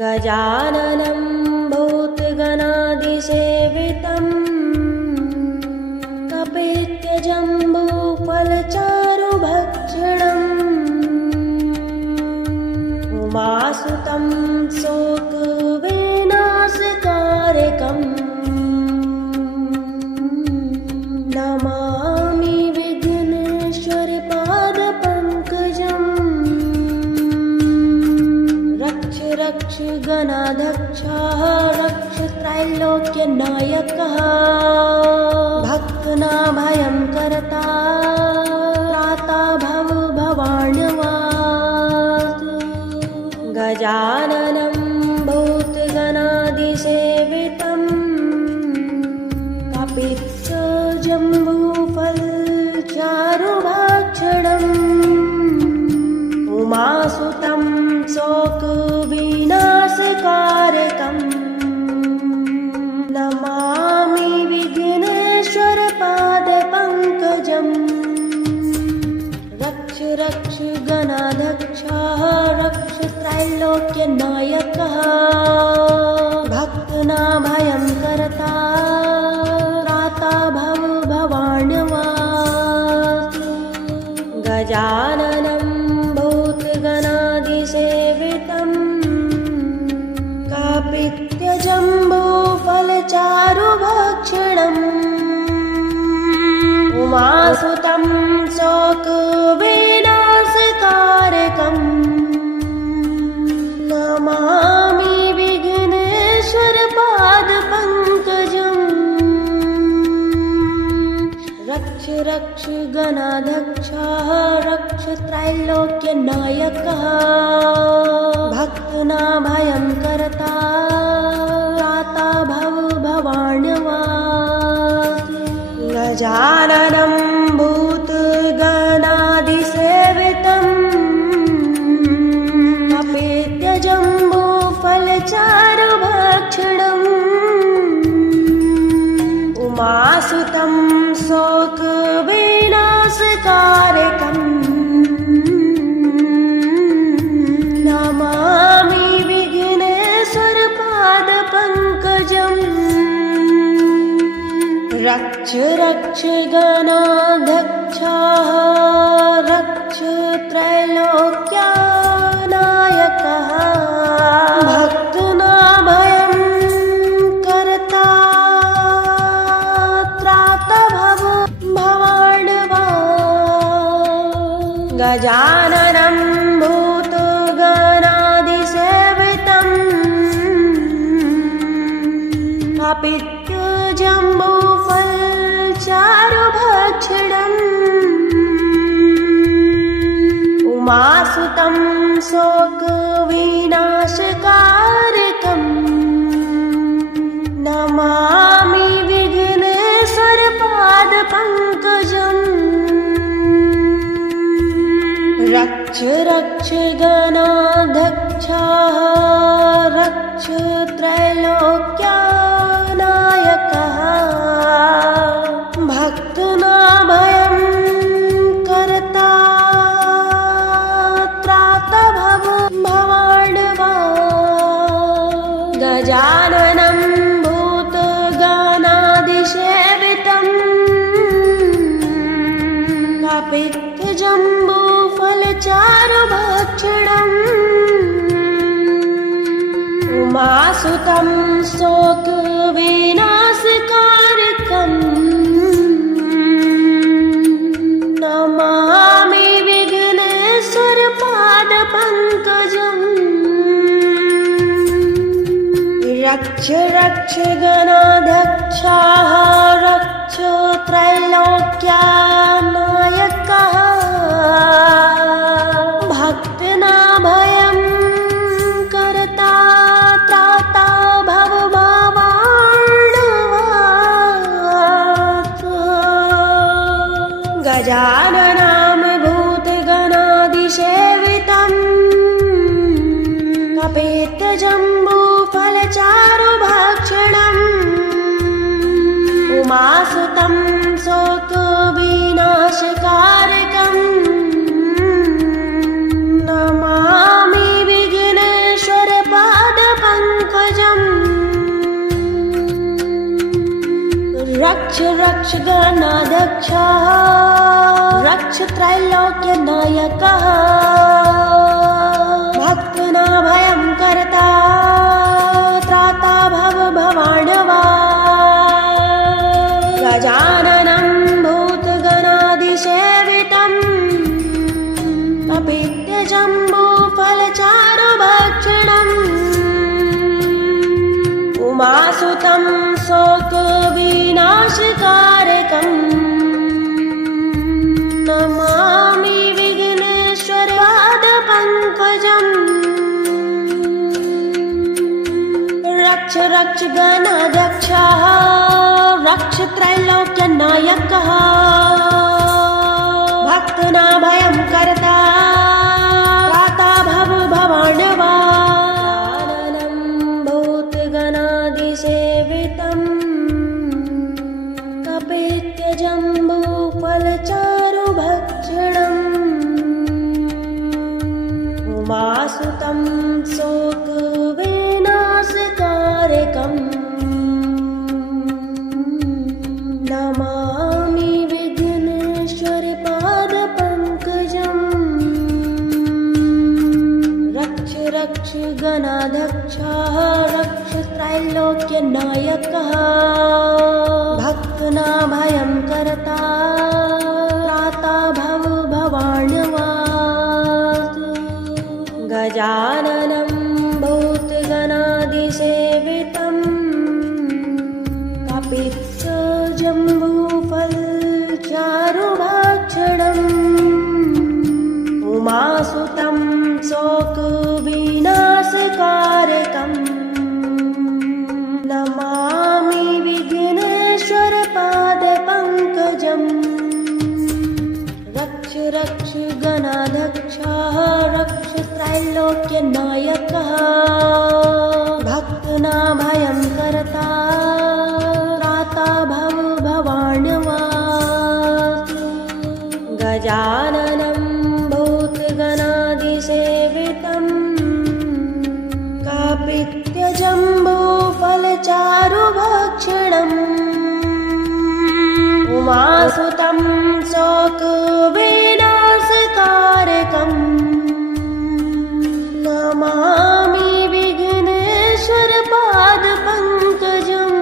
गजाननं भूतगणादिसेवितं कपित्यजम्बूफलचारुभक्षणम् उमासुतं शोकविनाशकारकम् नमामि विघ्नेश्वरपादपङ्कजम्। रक्ष रक्ष गणाध्यक्षः रक्ष त्रैलोक्यनायकः भक्तनाभयं करता त्राता भव भवाण्यवात्। गजाननं भूतगणादिसेवितं कपित्थजम्बूफलचारुभक्षणम् उमासुतं शोकविनाशकारकम् नमामि विघ्नेश्वरपादपङ्कजम्। रक्ष रक्ष गणाध्यक्षः रक्ष त्रैलोक्यनायकः भक्तनाभयं करता त्राता भव भवाण्यवात्। गजाननं भूतगणादिसेवितं कपित्यजम्बूफलचारुभक्षणम् उमासुतं शोकविनाशकारकम् नमामि विघ्नेश्वरपादपङ्कजम्। रक्ष रक्ष गणाध्यक्षः रक्ष त्रैलोक्यनायकः भक्तनाभयं करता त्राता भव भवाण्यवात्। गजाननं भूतगणादिसेवितं कपित्यजम्बूफलचारुभक्षणम् उमासुतं शोकविनाशकारकम् नमामि विघ्नेश्वरपादपङ्कजम्। रक्ष रक्ष गणाध्यक्षः रक्ष त्रैलोक्यनायकः भक्तनाभयं करता त्राता भव भवाण्यवात्। गजाननं भूतगणादिसेवितं कपित्थजम्बूफलचारुभक्षणम् उमासुतं शोकविनाशकारकम् नमामि विघ्नेश्वरपादपङ्कजम्। रक्ष रक्ष गणाध्यक्षः रक्ष त्रैलोक्यनायकः भक्तनाभयं करता त्राता भव भवाण्यवात्। गजाननं भूतगणादिसेवितं कपित्थजम्बूफलचारुभक्षणम् उमासुतं शोकविनाशकारकम् नमामि विघ्नेश्वरपादपङ्कजम्। रक्ष रक्ष गणाध्यक्षः रक्ष त्रैलोक्यनायकः भक्तनाभयं करता त्राता भव भवाण्यवात्। गजाननं भूतगणादिसेवितं कपित्थजम्बूफलचारुभक्षणम् उमासुतं शोकविनाशकारकम् नमामि विघ्नेश्वरपादपङ्कजम्। चारुभक्षणम् रक्ष रक्ष गणाध्यक्षः रक्ष त्रैलोक्यनायकः भक्तनाभयं कर्ता त्राता भवभवार्णवा गजाननं भूतगणाधिसेवितम् कपित्यजम्बूफलचारुभक्षणम् उमासुतं शोकविनाशकारकम् नमामि विघ्नेश्वरपादपङ्कजम् रक्ष रक्ष गणाध्यक्षः रक्ष त्रैलोक्यनायकः भक्तनाभयं कर्ता त्राता भवभवार्णवा भूतगणाधिसेवितम् कपित्यजम्बूफलचारुभक्षणम् उमासुतं शोकविनाशकारकम् नमामि विघ्नेश्वरपादपङ्कजम् रक्ष रक्ष गणाध्यक्षः रक्ष त्रैलोक्यनायकः भक्तनाभयं कर्ता त्राता भवभवार्णवा गजाननं भूतगणाधिसेवितम् कपित्यजम्बूफलचारुभक्षणम् उमासुतं शोकविनाशकारकम् नमामि विघ्नेश्वरपादपङ्कजम् रक्ष रक्ष गणाध्यक्षः रक्ष त्रैलोक्यनायकः भक्तनाभयं कर्ता त्राता भवभवार्णवा गजाननं भूतगणाधिसेवितम् कपित्यजम्बूफलचारुभक्षणम् उमासुतं शोकविनाशकारकम् नमामि विघ्नेश्वरपादपङ्कजम्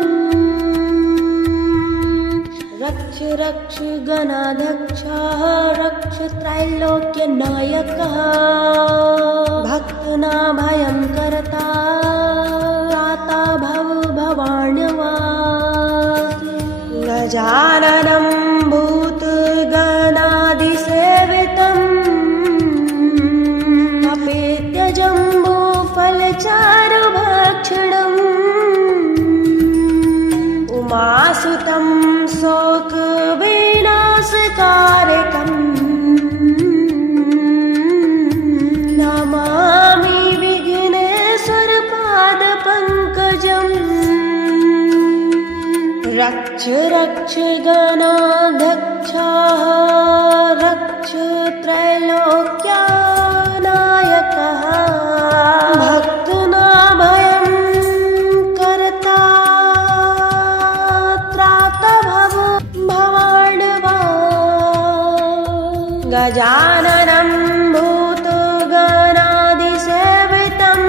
रक्ष रक्ष गणाध्यक्षः रक्ष त्रैलोक्यनायकः भक्तनाभयं कर्ता त्राता भवभवार्णवा गजाननं भूतगणाधिसेवितम् कपित्यजम्बूफलचारुभक्षणम् उमासुतं शोकविनाशकारकम् नमामि विघ्नेश्वरपादपङ्कजम् रक्ष रक्ष गणाध्यक्षः रक्ष त्रैलोक्यनायकः भक्तनाभयं कर्ता त्राता भवभवार्णवा गजाननं भूतगणाधिसेवितम्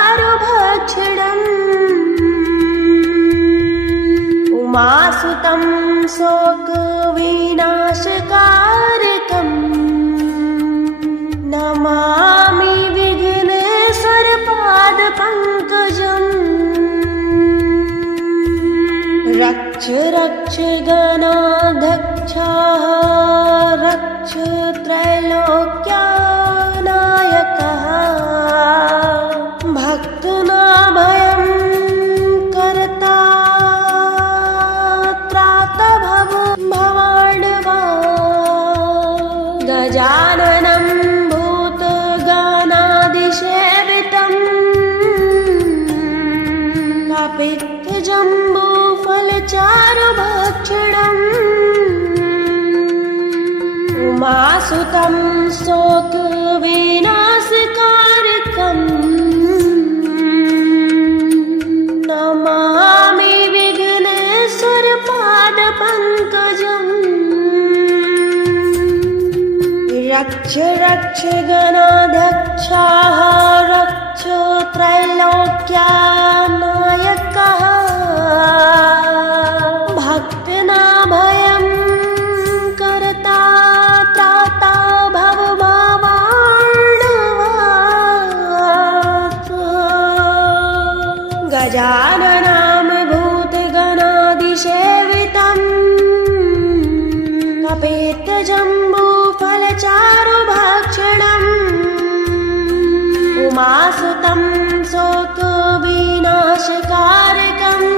कपित्यजम्बूफलचारुभक्षणम् उमासुतं शोकविनाशकारकम् नमामि विघ्नेश्वरपादपङ्कजम् रक्ष रक्ष गणाध्यक्षः रक्ष त्रैलोक्यनायकः भक्तनाभयं कर्ता त्राता भवभवार्णवा गजाननं भूतगणाधिसेवितम् कपित्यजम्बूफलचारुभक्षणम् उमा उमासुतं शोकविनाशकारकम् नमामि विघ्नेश्वरपादपङ्कजम् रक्ष रक्ष गणाध्यक्षः रक्ष त्रैलोक्यनायकः भक्तनाभयं करता त्राता भवभवार्णवात् गजाननं भूतगणादिसेवितं कपेतजम्बूफलचारुभक्षणम् उमासुतं शोकविनाशकारकम्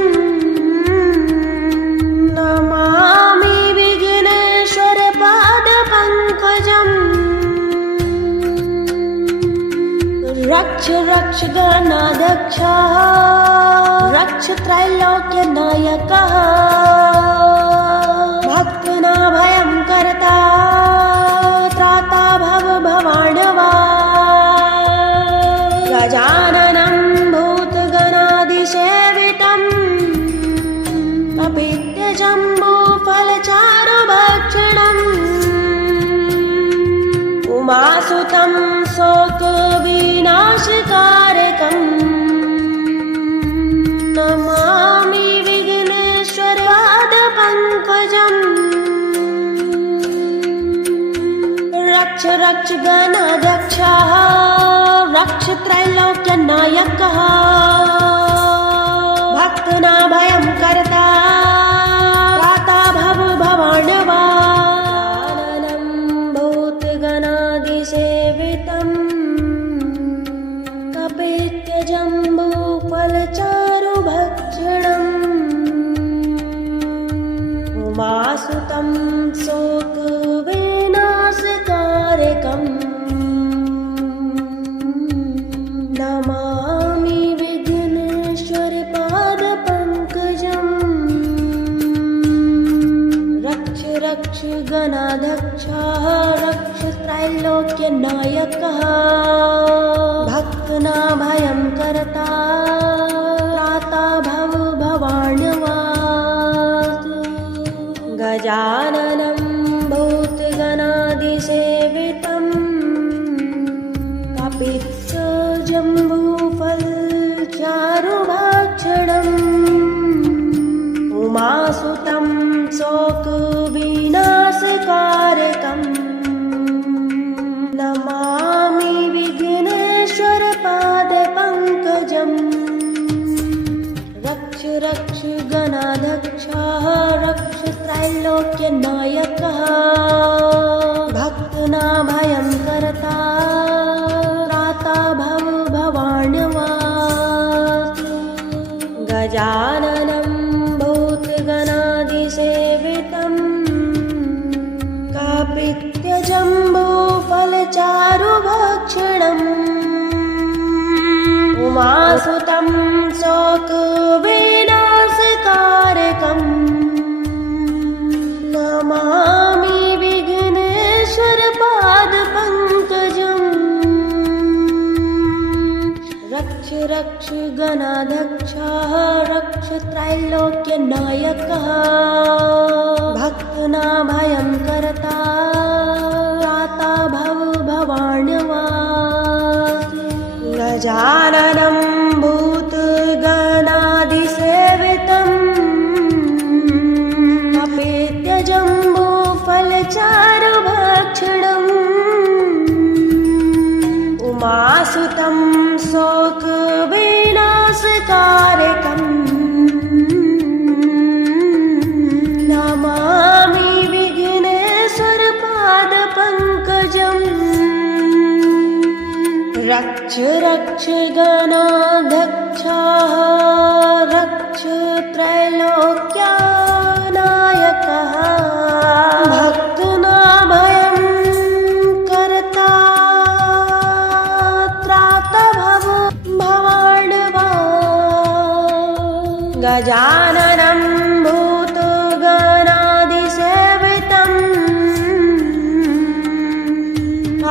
नमामि विघ्नेश्वरपादपङ्कजम् रक्ष रक्ष गणाध्यक्षः रक्ष त्रैलोक्यनायकः भक्तनाभयं करता त्राता भवभवार्णवात् गजाननं भूतगणादिसेवितं कपित्थजम्बूफलचारुभक्षणम् उमासुतं शोकविनाशकारकम् नमामि विघ्नेश्वरपादपङ्कजम् रक्ष रक्ष गणाध्यक्षः रक्ष त्रैलोक्यनायकः भक्तनाभयं करता त्राता भवभवार्णवात् भूतगणादिसेवितं कपेत्यजम्बूफलचारुभक्षणम् उमासुतं शोकविनाशकारकम् नमामि विघ्नेश्वरपादपङ्कजम् रक्ष रक्ष गणाध्यक्षः रक्ष त्रैलोक्यनायकः भक्तनाभयं करता त्राता भवभवार्णवात् गजाननं भूतगणादिसेवितं कपित्थजम्बूफलचारुभक्षणम् उमासुतं शोकविनाशकारकम् नमामि विघ्नेश्वरपादपङ्कजम् रक्ष रक्ष गणाध्यक्षः रक्ष त्रैलोक्यनायकः भक्तनाभयं करता त्राता भवभवार्णवात् गजाननं भूतगणादिसेवितं कपित्थजम्बूफलचारुभक्षणम् उमासुतं शोकविनाशकारकम् नमामि विघ्नेश्वरपादपङ्कजम् रक्ष रक्ष गणाध्यक्षः रक्ष त्रैलोक्यनायकः भक्तनाभयं करता त्राता भवभवार्णवात् गजाननं भूतगणादिसेवितं कपेत्यजम्बूफलचारुभक्षणम् उमासुतं शोकविनाशकारकम् नमामि विघ्नेश्वरपादपङ्कजम् रक्ष रक्ष गणाध्यक्षः रक्ष त्रैलोक्यनायकः भक्तनाभयं करता त्राता भवभवार्णवात् गजाननं भूतगणादिसेवितं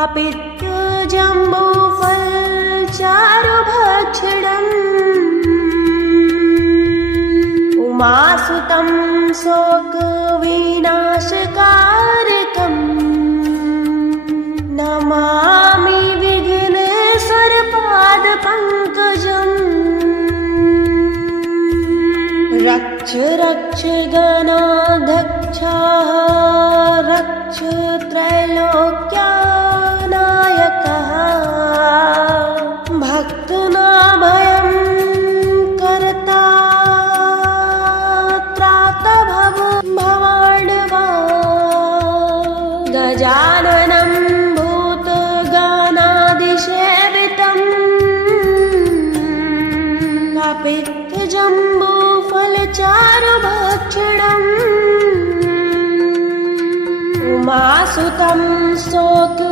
कापित्यजम्बूफलचारुभक्षणम् उमासुतं शोकविनाशकारकम् नमामि विघ्नेश्वरपादपङ्कजम् रक्ष रक्ष गणाध्यक्षः रक्ष त्रैलोक्यनायकः भक्तनाभयं कर्ता त्राता भवार्णवा गजाननं भूतगणादिसेवितं कापित्यजम्बूफलचारुभक्षणम् उमासुतं शोकविनाशकारकम्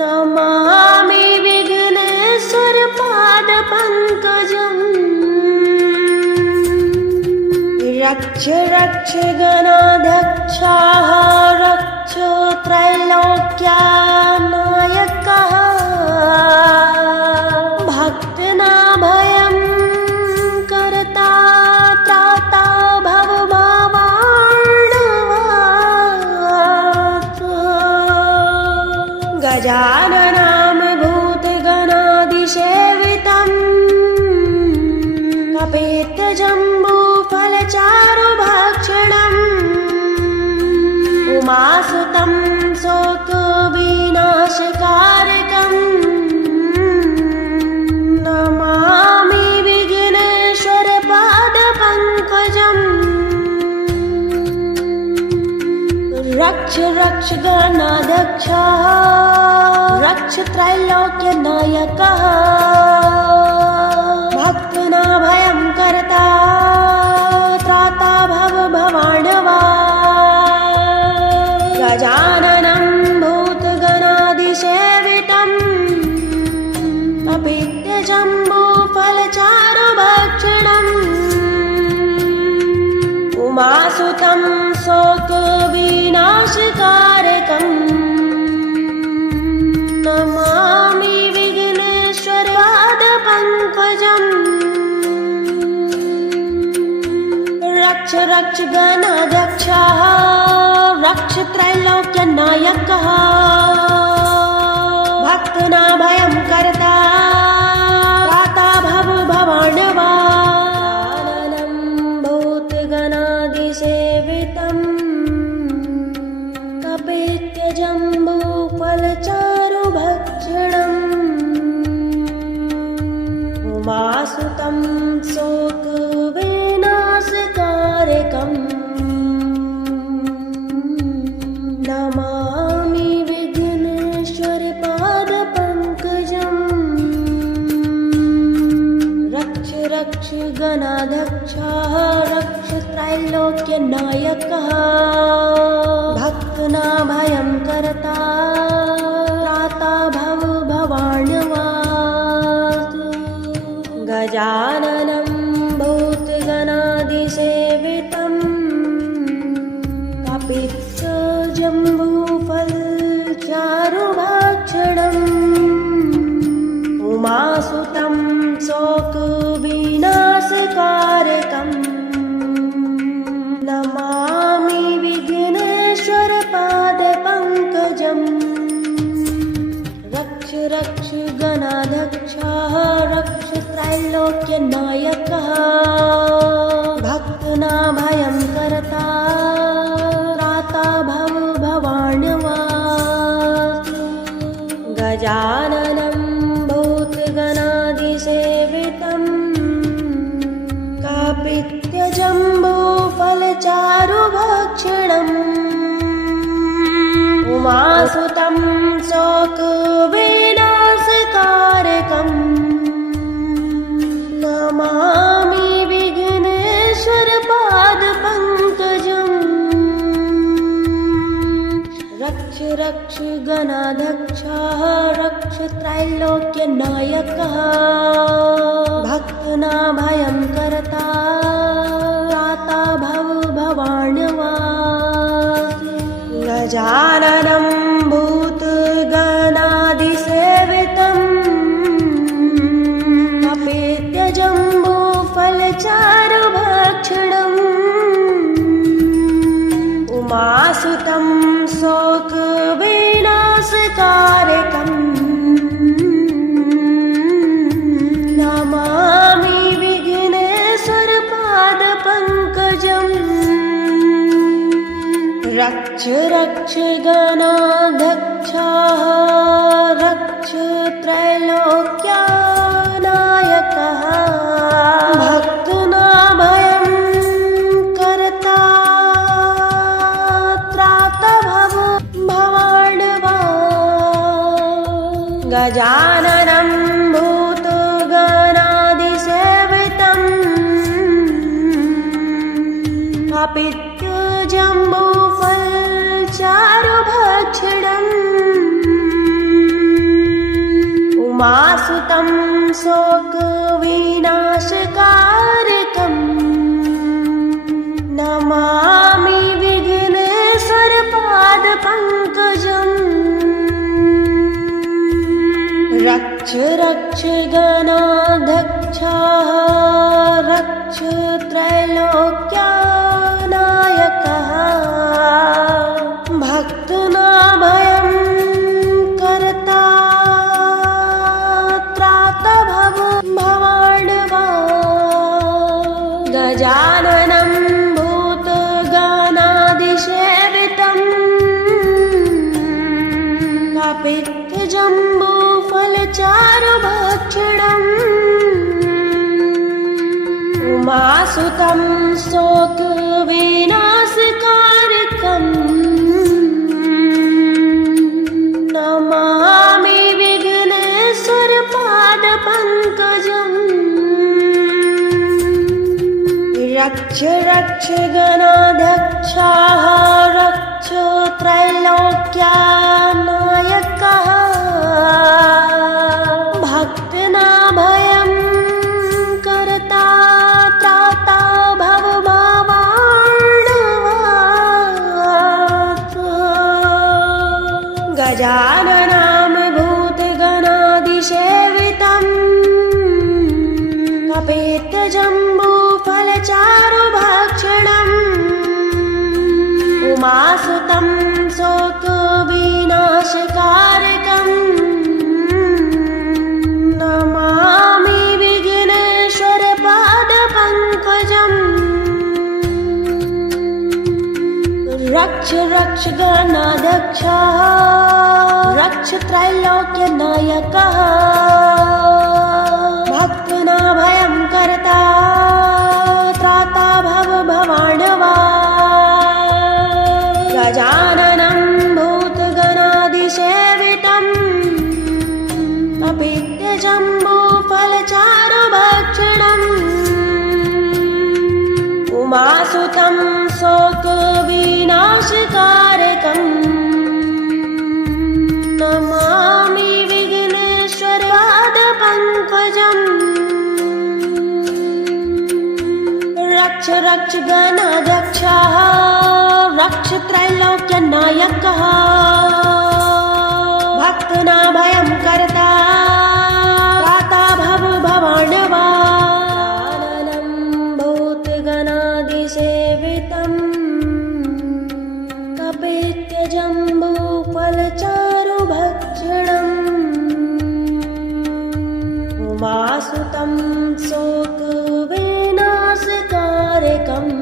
नमामि विघ्नेश्वरपादपङ्कजम् रक्ष रक्ष गणाध्यक्षः रक्ष त्रैलोक्यनायकः भक्तनाभयं कर्ता त्राता भवभावार्णवात् गजाननं भूतगणादिसेवितं कापित्यजम्बूफलचारुभक्षणम् उमासुतं शोकविनाशकारकम् नमामि विघ्नेश्वरपादपङ्कजम् रक्ष रक्ष गणाध्यक्षः रक्ष त्रैलोक्यनायकः भक्तनाभयं कर्ता त्राता भवभावार्णवा गजाननं भूतगणादिसेवितं कापित्यजम्बूफलचारुभक्षणम् उमासुतं शोकविनाशकारकम् नमामि विघ्नेश्वरपादपङ्कजम् रक्ष रक्ष गणाध्यक्षः रक्ष त्रैलोक्यनायकः भक्तनाभयं कर्ता त्राता भवभावार्णवा गजाननं भूतगणादिसेवितं कापित्यजम्बूफलचारुभक्षणम् उमासुतं शोकविनाशकारकम् नमामि विघ्नेश्वरपादपङ्कजम् रक्ष रक्ष गणाध्यक्षः रक्ष त्रैलोक्यनायकः भक्तनाभयं कर्ता त्राता भवभावार्णवात् गजाननं भूतगणादिसेवितं कापित्यजम्बूफलचारुभक्षणम् उमासुतं शोकविनाशकारकम् नमामि विघ्नेश्वरपादपङ्कजम् रक्ष रक्ष गणाध्यक्षः रक्ष त्रैलोक्यनायकः भक्तनाभयं कर्ता त्राता भवभावार्णवात् गजाननं भूतगणादिसेवितं कापित्यजम्बूफलचारुभक्षणम् उमासुतं शोकविनाशकारकम् नमामि विघ्नेश्वरपादपङ्कजम् रक्ष रक्ष गणाध्यक्षः रक्ष त्रैलोक्यनायकः भक्तनाभयं कर्ता त्राता भवभावार्णवा गजाननं भूतगणादिसेवितम् अपेत्यजम्बूफलचारुभक्षणम् उमासुतं शोकविनाशकारकम् नमामि विघ्नेश्वरपादपङ्कजम् रक्ष रक्ष गणाध्यक्षः रक्ष त्रैलोक्यनायकः भक्तनाभयं कर्ता त्रातभव भवार्णवा गजाननं भूतगणादिसेवितम् अपित्यजम्बूफलचारुभक्षणम् उमासुतं शोकविनाशकारकम् नमामि विघ्नेश्वरपादपङ्कजम् रक्ष रक्ष गणाध्यक्षः रक्ष त्रैलोक्यनायकः भक्तनाभयं कर्ता त्रातभव भवार्णवा गजाननं भूतगणादिसेवितम् अपित्यजम्बूफलचारुभक्षणम् उमासुतं शोकविनाशकारकम् नमामि विघ्नेश्वरपादपङ्कजम् रक्ष रक्ष गणाध्यक्षः रक्ष त्रैलोक्यनायकः भक्तनाभयं कर्ता त्राता भवभावार्णवात् गजाननं भूतगणादिसेवितम् अपेत्यजम्बूफलचारुभक्षणम् उमासुतं शोकविनाशकारकम् नमामि विघ्नेश्वरपादपङ्कजम् रक्ष रक्ष गणाध्यक्षः रक्ष त्रैलोक्यनायकः भक्तनाभयं कर्ता त्राता भव भवार्णवा गजाननं भूतगणादिसेवितम् अपित्यजम्बूफलचारुभक्षणम् उमासुतं शोकविनाशकारकम् नमामि विघ्नेश्वरपादपङ्कजम् रक्ष रक्ष गणाध्यक्षः रक्ष त्रैलोक्यनायकः भक्तनाभयं कर्ता त्राता भव भवार्णवा गजाननं भूतगणादिसेवितम् अपेत्यजम्बूफलचारुभक्षणम् उमासुतं शोकविनाशकारकम्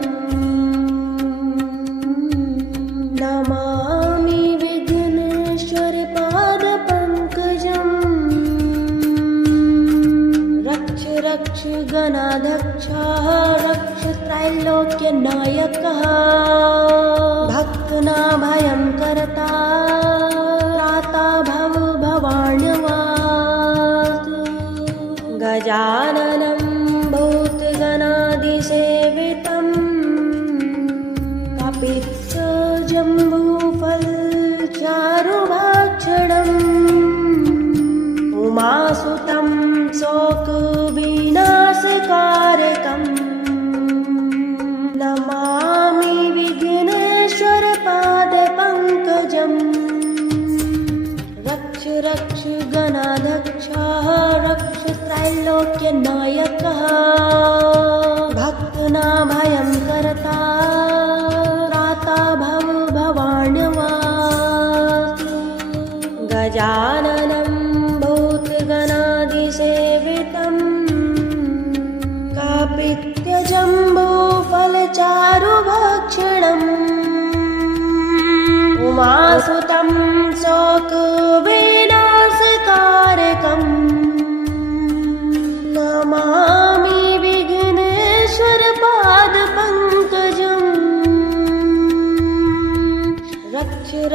नमामि विघ्नेश्वरपादपङ्कजम् रक्ष रक्ष गणाध्यक्षः रक्ष त्रैलोक्यनायकः भक्तनाभयं कर्ता त्राता भव भवार्णवात् गजाननं भूतगणादिसेवितम् अपित्यजम्बूफलचारुभक्षणम् उमासुतं शोकविनाशकारकम् नमामि विघ्नेश्वरपादपङ्कजम्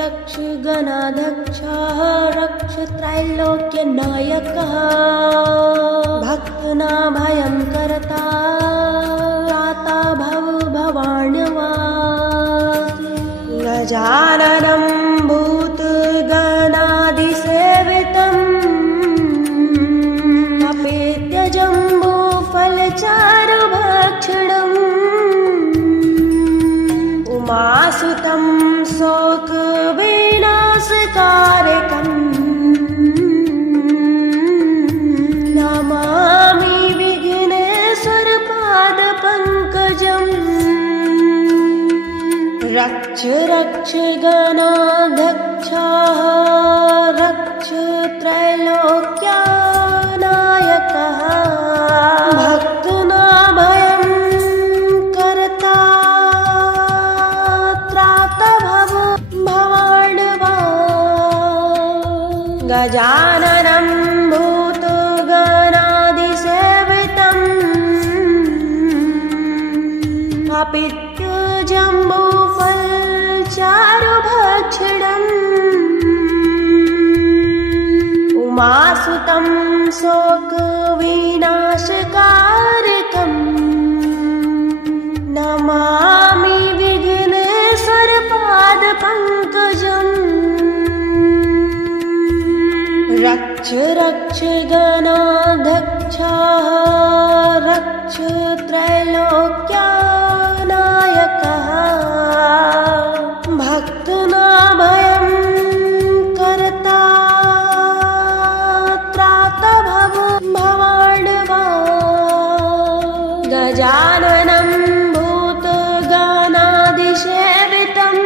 रक्ष गणाध्यक्षः रक्ष त्रैलोक्यनायकः भक्तनाभयं कर्ता त्राता भवभवाण्यवासी गजाननं भूतगणादिसेवितम् अपेत्य जम्बूफलचारुभक्षणम् उमासुतं शोकविनाशकारकम् नमामि विघ्नेश्वरपादपङ्कजम् रक्ष रक्ष गणाध्यक्षः रक्ष त्रैलोक्यनायकः भक्तनाभयं कर्ता त्राता भवाण्यवासी गजाननं भूतगणादिसेवितम् अपित्य जम्बूफलचारुभक्षणम् उमासुतं शोकविनाशकारकम् नमामि विघ्नेश्वरपादपङ्कजम् रक्ष रक्ष गणाध्यक्षः रक्ष त्रैलोक्यनायकः भक्तनाभयं कर्ता त्राता भवाण्यवासी गजाननं भूतगणादिसेवितम्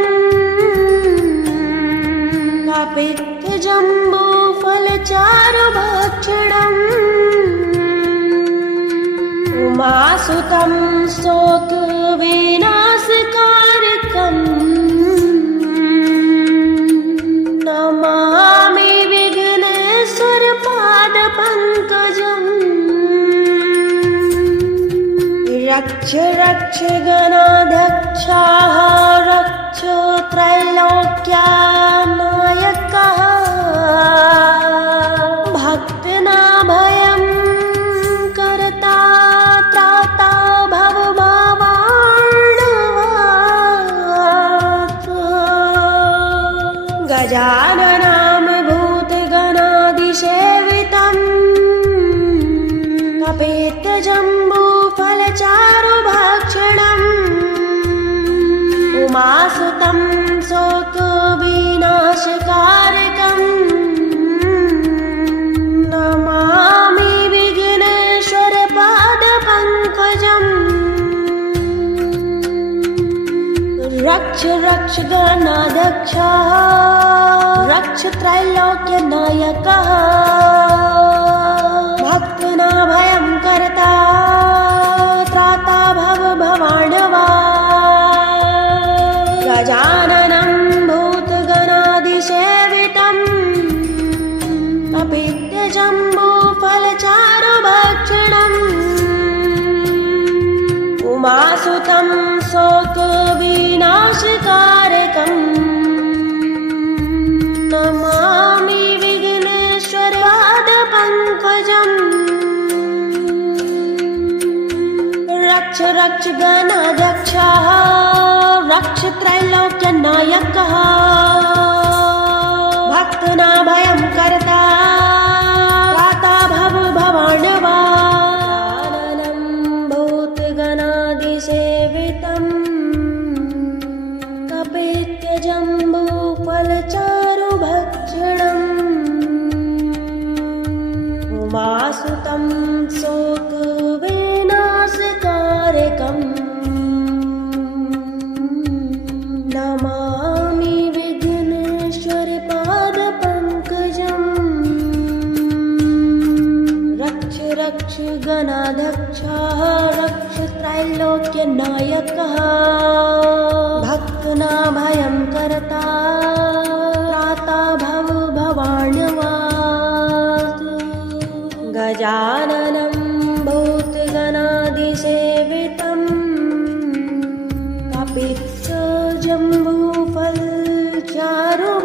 अपित्य जम्बूफलचारुभक्षणम् उमासुतं शोकविनाशकारकम् नमामि विघ्नेश्वरपादपङ्कजम् रक्ष रक्ष गणाध्यक्षः रक्ष त्रैलोक्यनायकः भक्तनाभयं कर्ता त्राता भवभवाण्यवासी गजाननं भूतगणादिसेवितम् अपेत्य जम्बूफलचारुभक्षणम् उमासुतं शोकविनाशकारकम् नमामि विघ्नेश्वरपादपङ्कजम् रक्ष रक्ष गणाध्यक्षः रक्ष त्रैलोक्यनायकः भक्तनाभयं कर्ता त्राता भवभवाण्यवासी गजाननं भूतगणादिसेवितम् अपित्य जम्बूफलचारुभक्षणम् उमासुतं शोकविनाशकारकम् नमामि विघ्नेश्वरपादपङ्कजम् रक्ष रक्ष गणाध्यक्षः रक्ष त्रैलोक्यनायकः भक्तनाभयं कर्ता त्राता भवभवाण्यवासी भूतगणादिसेवितम् अपेत्य जम्बूफलचारुभक्षणम् उमासुतं शोकविनाशकारकम् नमामि विघ्नेश्वरपादपङ्कजम् रक्ष रक्ष गणाध्यक्षः रक्ष त्रैलोक्यनायकः भक्तनाभयं कर्ता त्राता भवभवाण्यवासी गजाननं भूतगणादिसेवितम् अपित्य जम्बूफलचारुभक्षणम्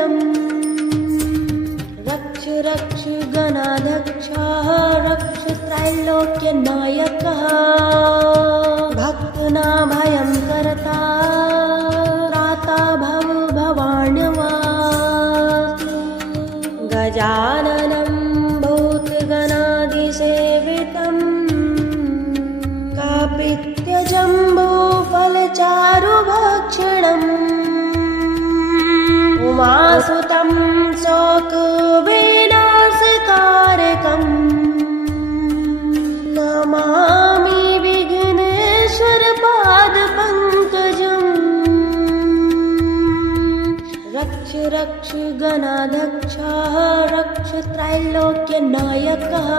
पङ्कजम् रक्ष रक्ष गणाध्यक्षः रक्ष त्रैलोक्यनायकः भक्तनाभयं करता त्राता भव भवाण्यवासु गजाननं भूतगणादिसेवितम् कापित्यजम्बूफलचारुभक्षणम् उमासुतं शोकविनाशकारकम् नमामि विघ्नेश्वरपादपङ्कजम् रक्ष रक्ष गणाध्यक्षः रक्ष त्रैलोक्यनायकः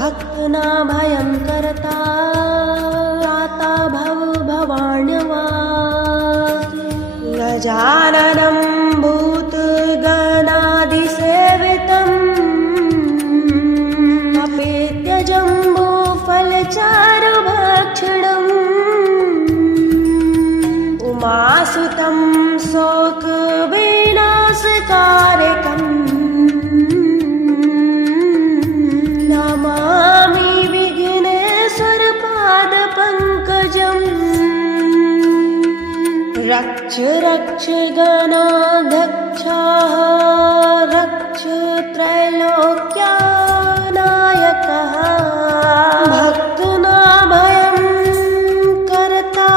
भक्तनाभयं करता त्राता भव भवाण्यवासु गजाननं भूतगणादिसेवितम् कपित्यजम्बूफलचारुभक्षणम् उमासुतं शोकविनाशकारकम् नमामि विघ्नेश्वरपादपङ्कजम् रक्ष रक्ष गणाध्यक्षः रक्ष त्रैलोक्यनायकः भक्तनाभयं करता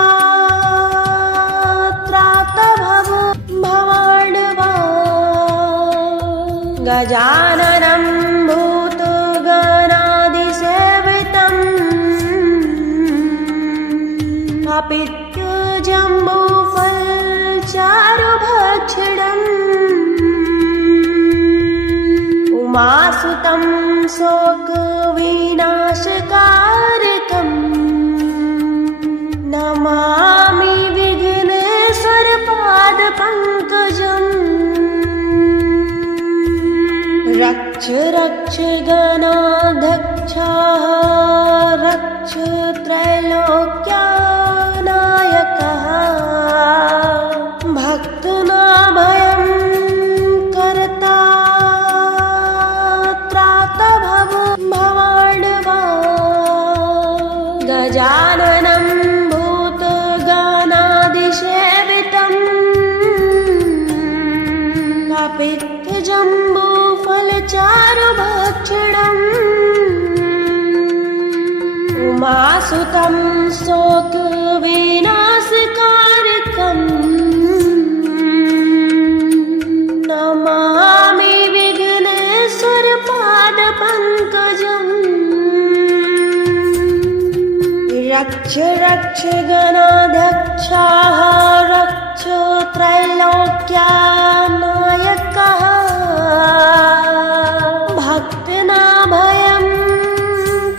त्राता भव भवाण्यवासु गजाननं भूतगणादिसेवितम् कापित्यजम्बूफलचारुभक्षणम् उमासुतं शोकविनाशकारकम् नमामि विघ्नेश्वरपादपङ्कजम् रक्ष रक्ष गणाध्यक्षः रक्ष त्रैलोक्यनायकः भक्तनाभयं करता त्राता भव भवाण्यवासु गजाननं भूतगणादिसेवितम् कापित्यजम्बूफलचारुभक्षणम् उमासुतं शोकविनाशकारकम् नमामि विघ्नेश्वरपादपङ्कजम् रक्ष रक्ष गणाध्यक्षः रक्ष त्रैलोक्यनायकः भक्तनाभयं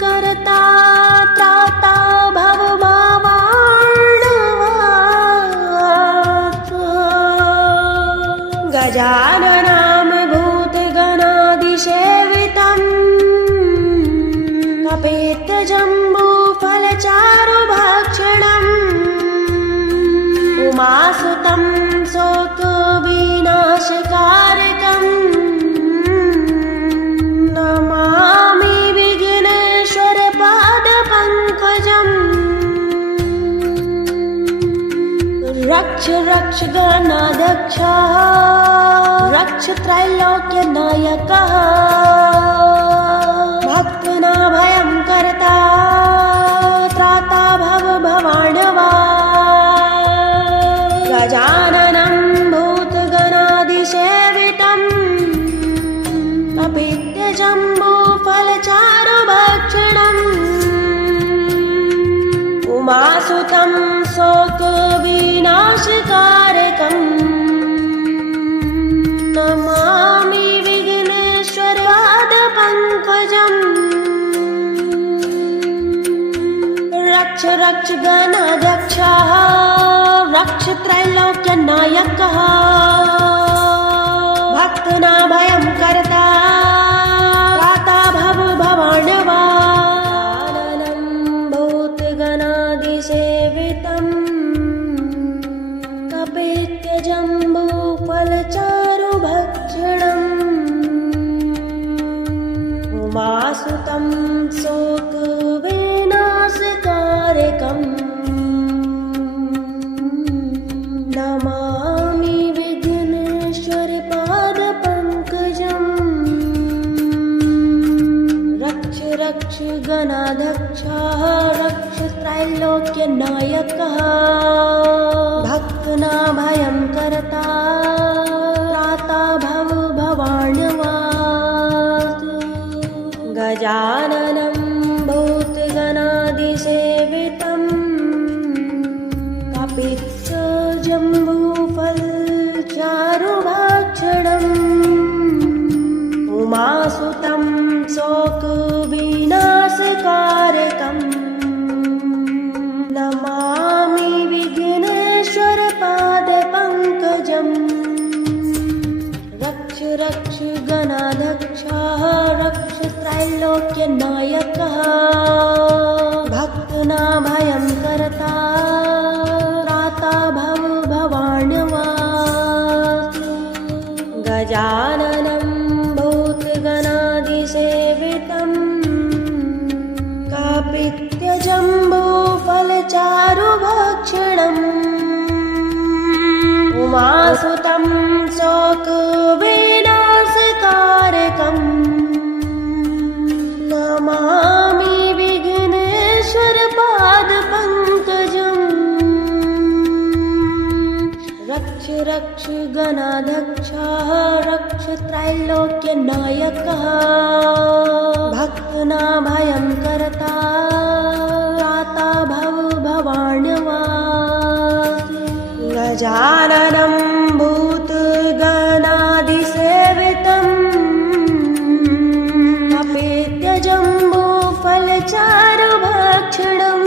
करता त्राता भव भवाण्यवासु गजाननं भूतगणादिसेवितम् कपित्यजम्बूफलचारुभक्षणम् उमासुतं शोकविनाशकारकम् नमामि विघ्नेश्वरपादपङ्कजम् रक्ष रक्ष गणाध्यक्षः रक्ष त्रैलोक्यनायकः भक्तनाभयं करता त्राता भव भवाण्यवासु गजाननं भूतगणादिसेवितम् कपित्यजम्बूफलचारुभक्षणम् उमासुतं शोकविनाशकारकम् नमामि विघ्नेश्वरपादपङ्कजम् रक्ष रक्ष गणाध्यक्षः रक्ष त्रैलोक्यनायकः भक्तनाभयं करता त्राता भव भवाण्यवासु भूतगणादिसेवितम् कपित्यजम्बूफलचारुभक्षणम् गणाध्यक्षः रक्ष त्रैलोक्यनायकः भक्तनाभयं कर्ता त्राता भवाण्यवात् गजाननं भूतगणादिसेवितं कपित्थजम्बूफलचारुभक्षणम् उमासुतं शोकविनाशकारकम् नमामि विघ्नेश्वरपादपङ्कजम् रक्ष रक्ष गणाध्यक्षः रक्ष त्रैलोक्यनायकः भक्तनाभयं कर्ता त्राता भवाण्यवात् गजाननं भूतगणादिसेवितं कपित्थजम्बूफलचारुभक्षणम् उमासुतं शोकविनाशकारकम् नमामि विघ्नेश्वरपादपङ्कजम् रक्ष रक्ष गणाध्यक्षः रक्ष त्रैलोक्यनायकः भक्तनाभयं कर्ता त्राता भवाण्यवात् गजाननं भूतगणादिसेवितं कपित्थजम्बूफलचारुभक्षणम्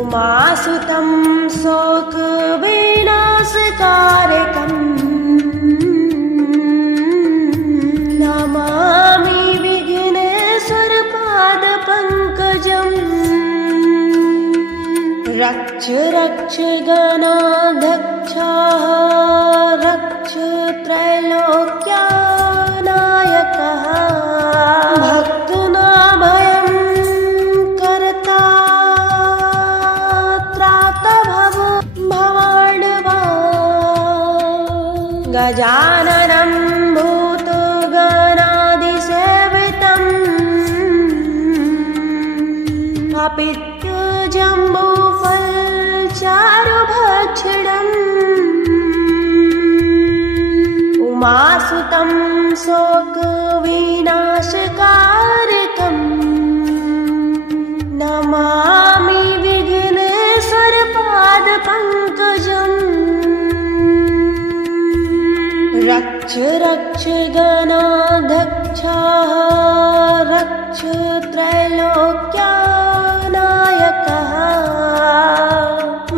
उमासुतं शोकविनाशकारकम् नमामि विघ्नेश्वरपादपङ्कजम् रक्ष रक्ष गणाध्यक्षः रक्ष त्रैलोक्यनायकः भक्तनाभयं कर्ता त्राता भवाण्यवात् गजाननं भूतगणादिसेवितं कपित्थजम्बूफलचारुभक्षणम् उमासुतं शोकविनाशकारकम् नमामि विघ्नेश्वरपादपङ्कजम् रक्ष रक्ष गणाध्यक्षः रक्ष त्रैलोक्यनायकः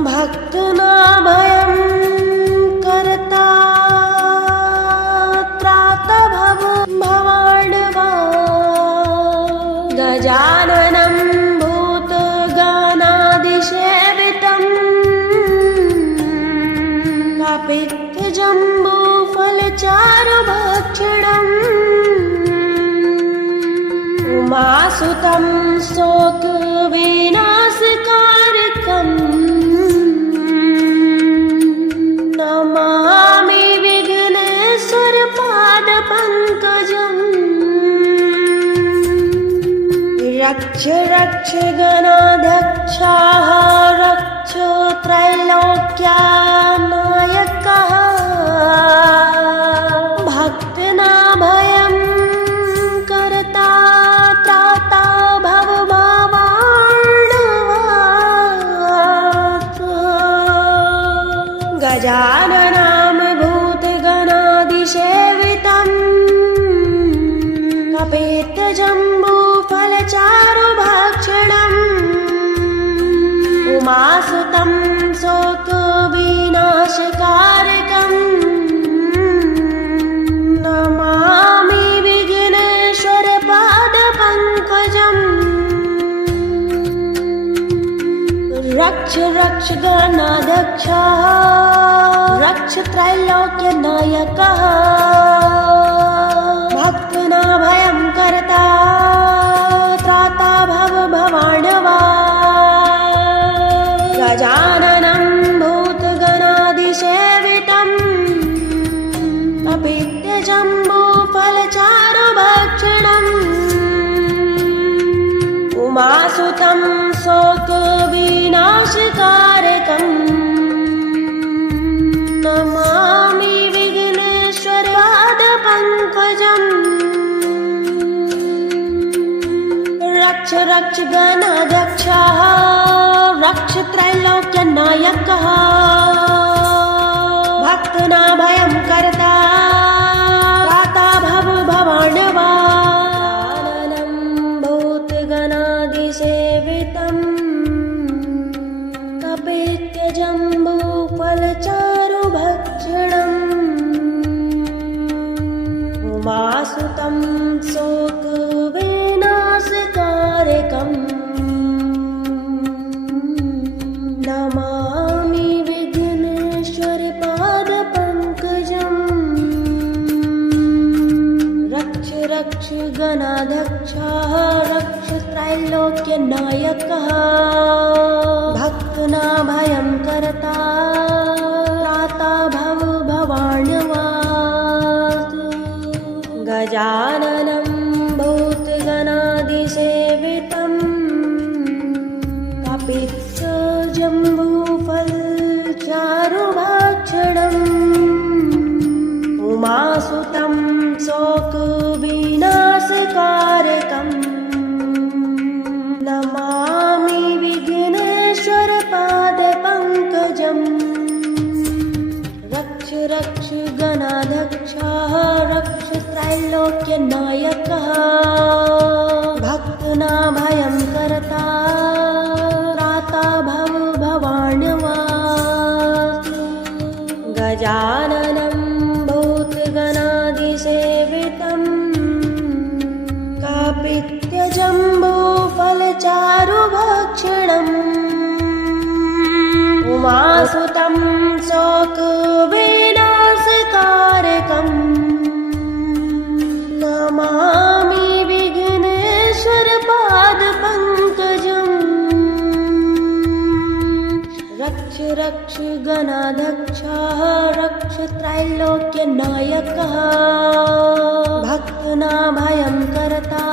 भक्तनाभयं कर्ता त्राता भवाण्यवात् गजाननं भूतगणादिसेवितं कपित्थजम्बूफलचारुभक्षणम् उमासुतं शोकविनाशकारकम् नमामि विघ्नेश्वरपादपङ्कजम् रक्ष रक्ष गणाध्यक्षः रक्ष त्रैलोक्यनायकः भक्तनाभयं कर्ता त्राता भवाण्यवात् गजाननं भूतगणादिसेवितं कपित्थजम्बूफलचारुभक्षणम् उमासुतं शोकविनाशकारकम् नमामि विघ्नेश्वरपादपङ्कजम् रक्ष रक्ष गणाध्यक्षः रक्ष त्रैलोक्यनायकः भक्तनाभयं कर्ता त्राता भवाण्यवात् गजाननं भूतगणादिसेवितं कपित्थजम्बूफलचारुभक्षणम् रक्ष गणाध्यक्षः रक्ष त्रैलोक्यनायकः भक्तनाभयं कर्ता त्राता भवभवार्णवाननं भूतगणादिसेवितं कपित्यजम्बूफलचारुभक्षणम् उमासुतं शोकविनाशकारकम् नमामि विघ्नेश्वरपादपङ्कजम् रक्ष रक्ष गणाध्यक्षः रक्ष त्रैलोक्यनायकः भक्तनाभयं कर्ता त्राता भवभवार्णवात् गजाननं भूतगणादिसेवितं कपित्थजम्बूफलचारुभक्षणम् उमासुतं शोकविनाशकारकम् नमामि विघ्नेश्वरपादपङ्कजम् रक्ष रक्ष गणाध्यक्षः रक्ष त्रैलोक्यनायकः भक्तनाभयं कर्ता त्राता भवभवार्णवात् गजाननं भूतगणादिसेवितं कपित्यजम्बूफलचारुभक्षणम् उमासुतं शोकविनाशकारकम् नमामि विघ्नेश्वरपादपङ्कजम् रक्ष रक्ष गणाध्यक्षः रक्ष त्रैलोक्यनायकः भक्तनाभयं कर्ता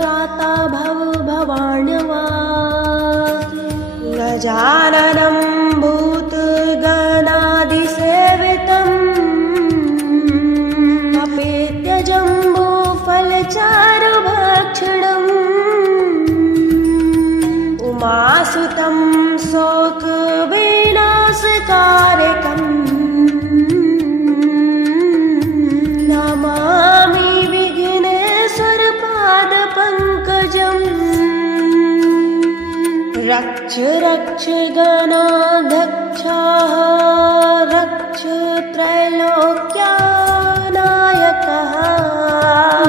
त्राता भवभवार्णवात् गजाननं भूतगणादिसेवितं कपित्यजम्बूफलचारुभक्षणम् उमासुतं शोकविनाशकारकम् नमामि विघ्नेश्वरपादपङ्कजम् रक्ष रक्ष गणाध्यक्षः रक्ष त्रैलोक्यनायकः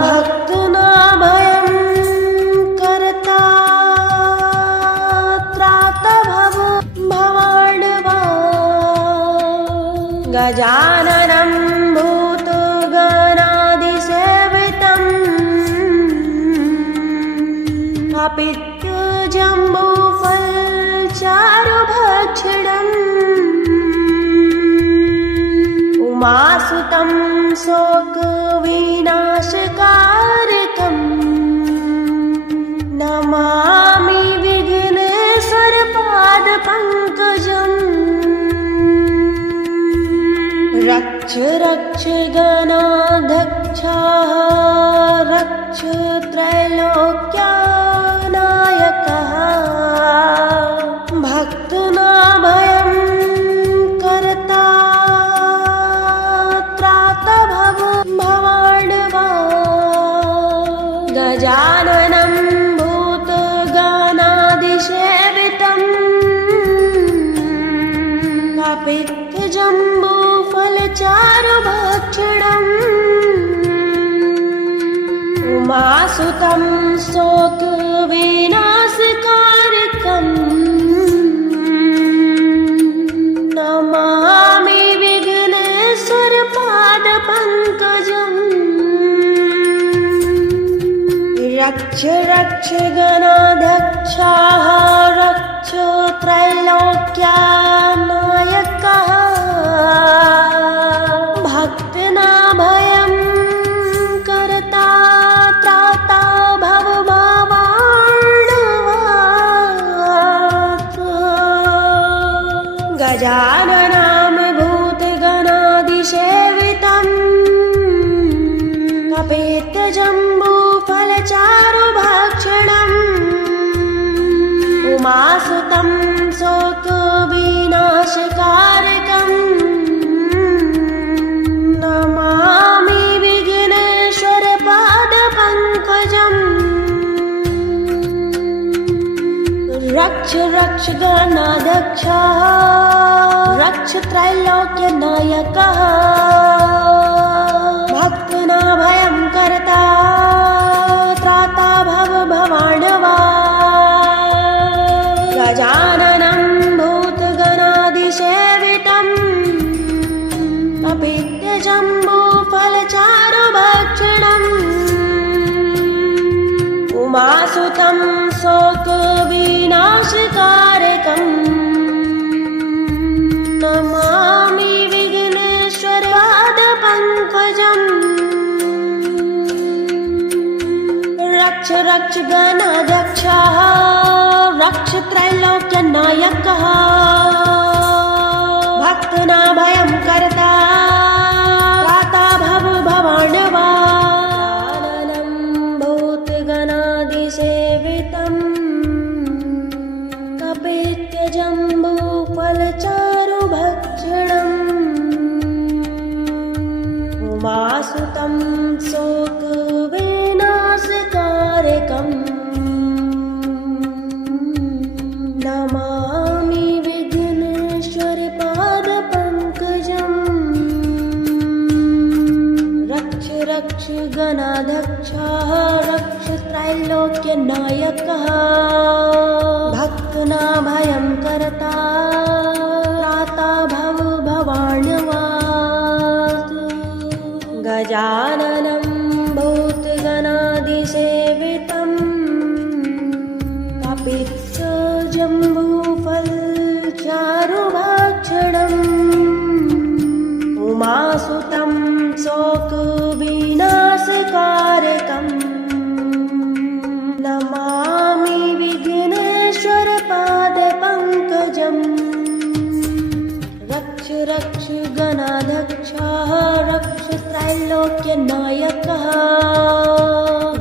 भक्तनाभयं कर्ता त्राता भवभवार्णवात् गजाननं भूतगणादिसेवितं कपित्थजम्बूफलचारुभक्षणम् उमासुतं शोकविनाशकारकम् नमामि विघ्नेश्वरपादपङ्कजम् रक्ष रक्ष गणाध्यक्षः रक्ष त्रैलोक्यनायकः भक्तनाभयं कर्ता त्राता भवभवार्णवात् गजाननं भूतगणादिसेवितं कपित्थजम्बूफलचारुभक्षणम् उमासुतं शोकविनाशकारकम् नमामि विघ्नेश्वरपादपङ्कजम् रक्ष रक्ष गणाध्यक्षः रक्ष त्रैलोक्यनायकः भक्तनाभयं कर्ता त्राता भवभवार्णवात् गजाननं भूतगणादिसेवितं कपित्थजम्बूफलचारुभक्षणम् उमासुतं शोकविनाशकारकम् नमामि विघ्नेश्वरपादपङ्कजम् रक्ष रक्ष गणाध्यक्षः रक्ष त्रैलोक्यनायकः भक्तनाभयं कर्ता त्राता भव भवार्णवा गजाननं भूतगणाधिसेवितम् अपित्यजम्बूफलचारुभक्षणम् उमासुतं शोकविनाशकारकम् नमामि विघ्नेश्वरपादपङ्कजम् रक्ष रक्ष गणाध्यक्षः रक्ष त्रैलोक्यनायकः भक्तनाभयं कर्ता त्राता भव भवार्णवा गजाननं भूतगणाधिसेवितम् कपित्यजम्बूफलचारुभक्षणम् उमासुतं शोकविनाशकारकम् नमामि विघ्नेश्वरपादपङ्कजम् रक्ष रक्ष गणाध्यक्षः रक्ष त्रैलोक्यनायकः भक्तनाभयं कर्ता त्राता भव भवार्णवा गजाननं भूतगणाधिसेवितम् कपित्यजम्बूफलचारुभक्षणम् उमासुतं शोकविनाशकारकम् नमामि विघ्नेश्वरपादपङ्कजम् रक्ष रक्ष गणाध्यक्षः रक्ष त्रैलोक्यनायकः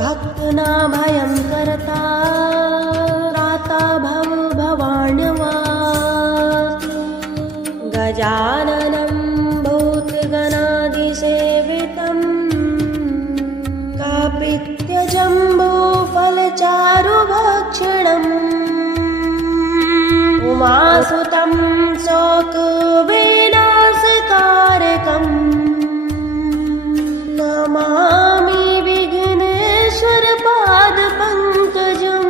भक्तनाभयं कर्ता त्राता भव भवार्णवा गजाननं भूतगणाधिसेवितम् कपित्यजम्बूफलचारुभक्षणम् उमासुतं शोकविनाशकारकम् नमामि विघ्नेश्वरपादपङ्कजम्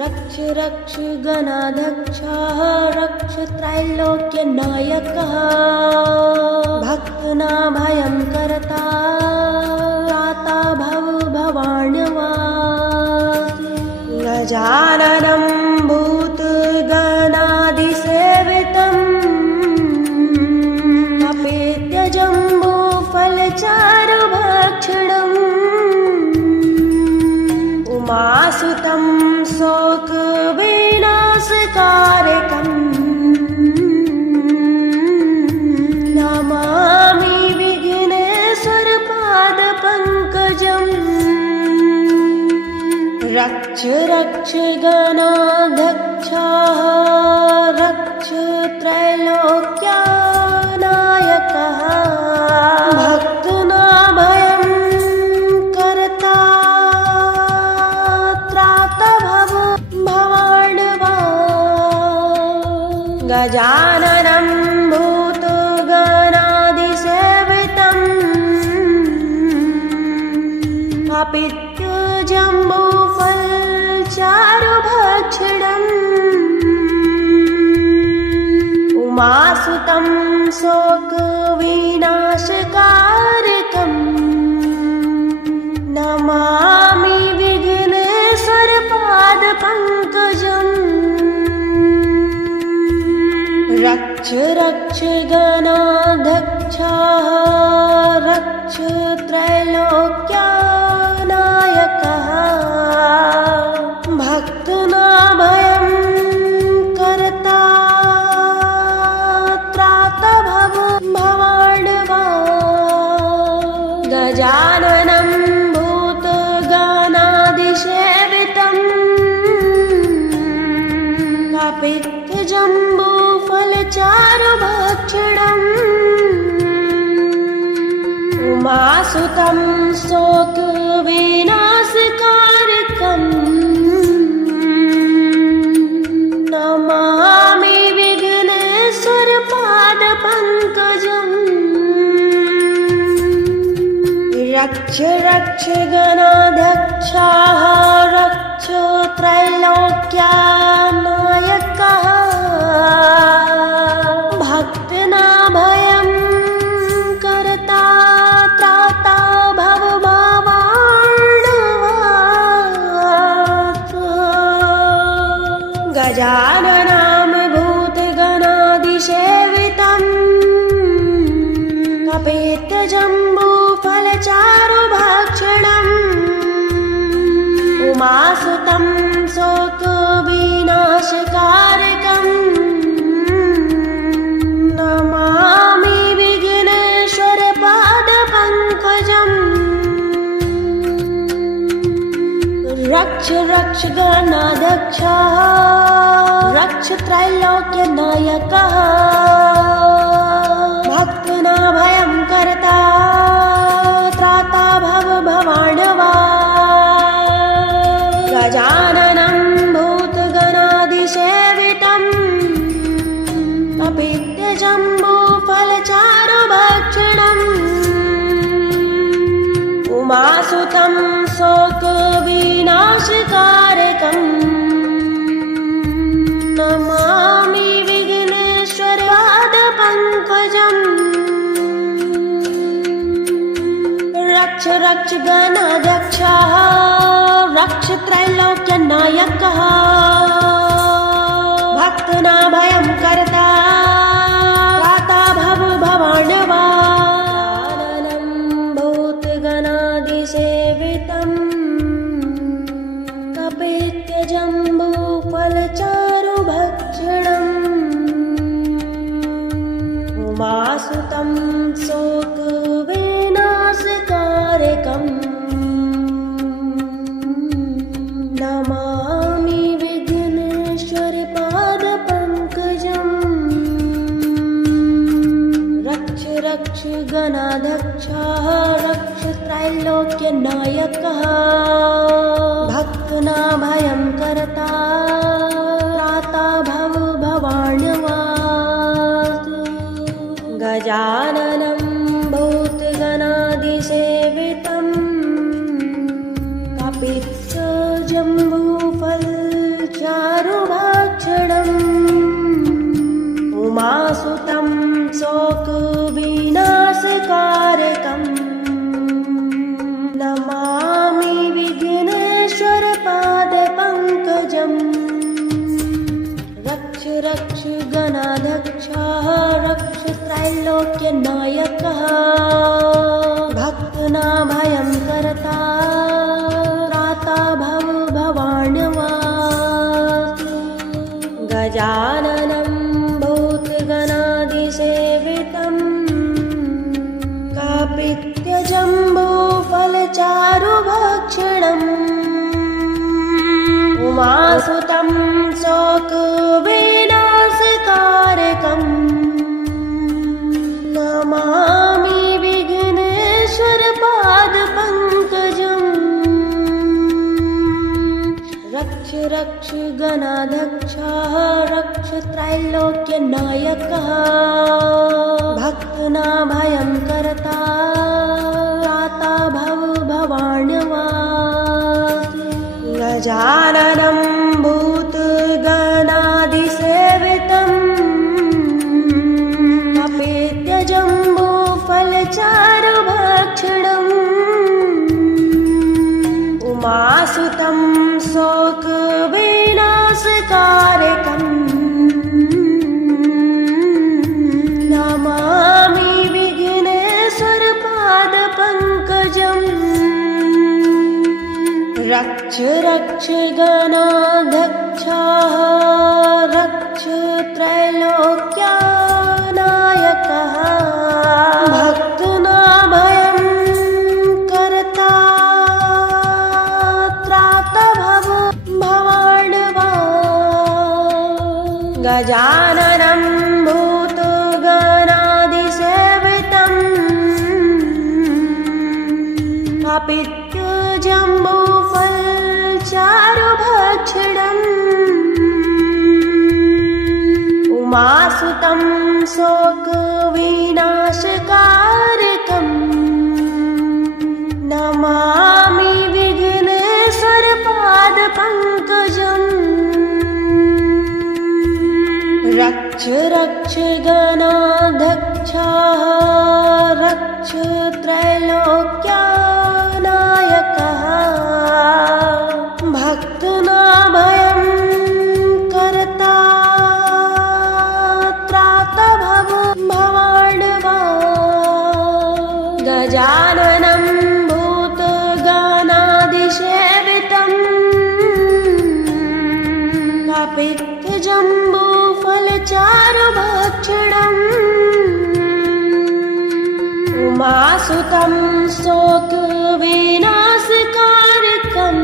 रक्ष रक्ष गणाध्यक्षः रक्ष त्रैलोक्यनायकः भक्तनाभयं कर्ता त्राता भव भवार्णवा गजाननं भूतगणाधिसेवितम् कपित्यजम्बूफलचारुभक्षणम् उमासुतं शोकविनाशकारकम् नमामि विघ्नेश्वरपादपङ्कजम् रक्ष रक्ष गणाध्यक्षः रक्ष त्रैलोक्यनायकः भक्तनाभयं कर्ता त्राता भव भवार्णवा गजाननं भूतगणाधिसेवितम् कपित्यजम्बूफलचारुभक्षणम् उमासुतं शोकविनाशकारकम् नमामि विघ्नेश्वरपादपङ्कजम् रक्ष रक्ष गणाध्यक्षः रक्ष त्रैलोक्यनायकः भक्तनाभयं कर्ता त्राता भव भवार्णवा गजाननं भूतगणाधिसेवितम् उमासुतं शोकविनाशकारकम् नमामि विघ्नेश्वरपादपङ्कजम् रक्ष रक्ष गणाध्यक्षः रक्ष त्रैलोक्यनायकः भक्तनाभयं कर्ता त्राता भवभवार्णवात् गजाननं भूतगणादिसेवितं कपित्थजम्बूफलचारुभक्षणम् उमासुतं शोकविनाशकारकम् नमामि विघ्नेश्वरपादपङ्कजम् रक्ष रक्ष गणाध्यक्षः रक्ष त्रैलोक्यनायकः भक्तनाभयं कर्ता त्राता भवभवार्णवात् गजाननं भूतगणादिसेवितं कपित्थजम्बूफलचारुभक्षणम् उमासुतं शोकविनाशकारकम् नमामि विघ्नेश्वरपादपङ्कजम् रक्ष रक्ष गणाध्यक्षः रक्ष त्रैलोक्यनायकः भक्तनाभयं कर्ता त्राता भवभवार्णवात् भूतगणादिसेवितं कपित्थजम्बूफलचारुभक्षणम् उमासुतं शोकविनाशकारकम् नमामि विघ्नेश्वरपादपङ्कजम् रक्ष रक्ष गणाध्यक्षः रक्ष त्रैलोक्यनायकः भक्तनाभयं कर्ता त्राता भवभवार्णवात् गजाननं भूतगणादिसेवितं कपित्थजम्बूफलचारुभक्षणम् उमासुतं शोकविनाशकारकम् नमामि विघ्नेश्वरपादपङ्कजम् रक्ष रक्ष गणाध्यक्षः रक्ष त्रैलोक्यनायकः भक्तनाभयं कर्ता त्राता भवभवार्णवात् गजाननं भूतगणादिसेवितं कपित्थजम्बूफलचारुभक्षणम् उमासुतं शोकविनाशकारकम् नमामि विघ्नेश्वरपादपङ्कजम् रक्ष रक्ष गणाध्यक्षः रक्ष त्रैलोक्यनायकः भक्तनाभयं कर्ता त्राता भवभवार्णवात् गजाननं भूतगणादिसेवितं कपित्थजम्बूफलचारुभक्षणम् उमासुतं शोकविनाशकारकम् नमामि विघ्नेश्वरपादपङ्कजम् रक्ष रक्ष गणाध्यक्षः रक्ष त्रैलोक्यनायकः भक्तनाभयं कर्ता त्राता भवभवार्णवात् गजाननं भूतगणादिसेवितं उमासुतं शोकविनाशकारकम् नमामि विघ्नेश्वरपादपङ्कजम् रक्ष रक्ष गणाध्यक्षः रक्ष त्रैलोक्यनायकः भक्तनाभयं कर्ता त्राता भवार्णवा गजाननं भूतगणादिसेवितं कपित्थजम्बूफलचारुभक्षणम् उमासुतं शोकविनाशकारकम्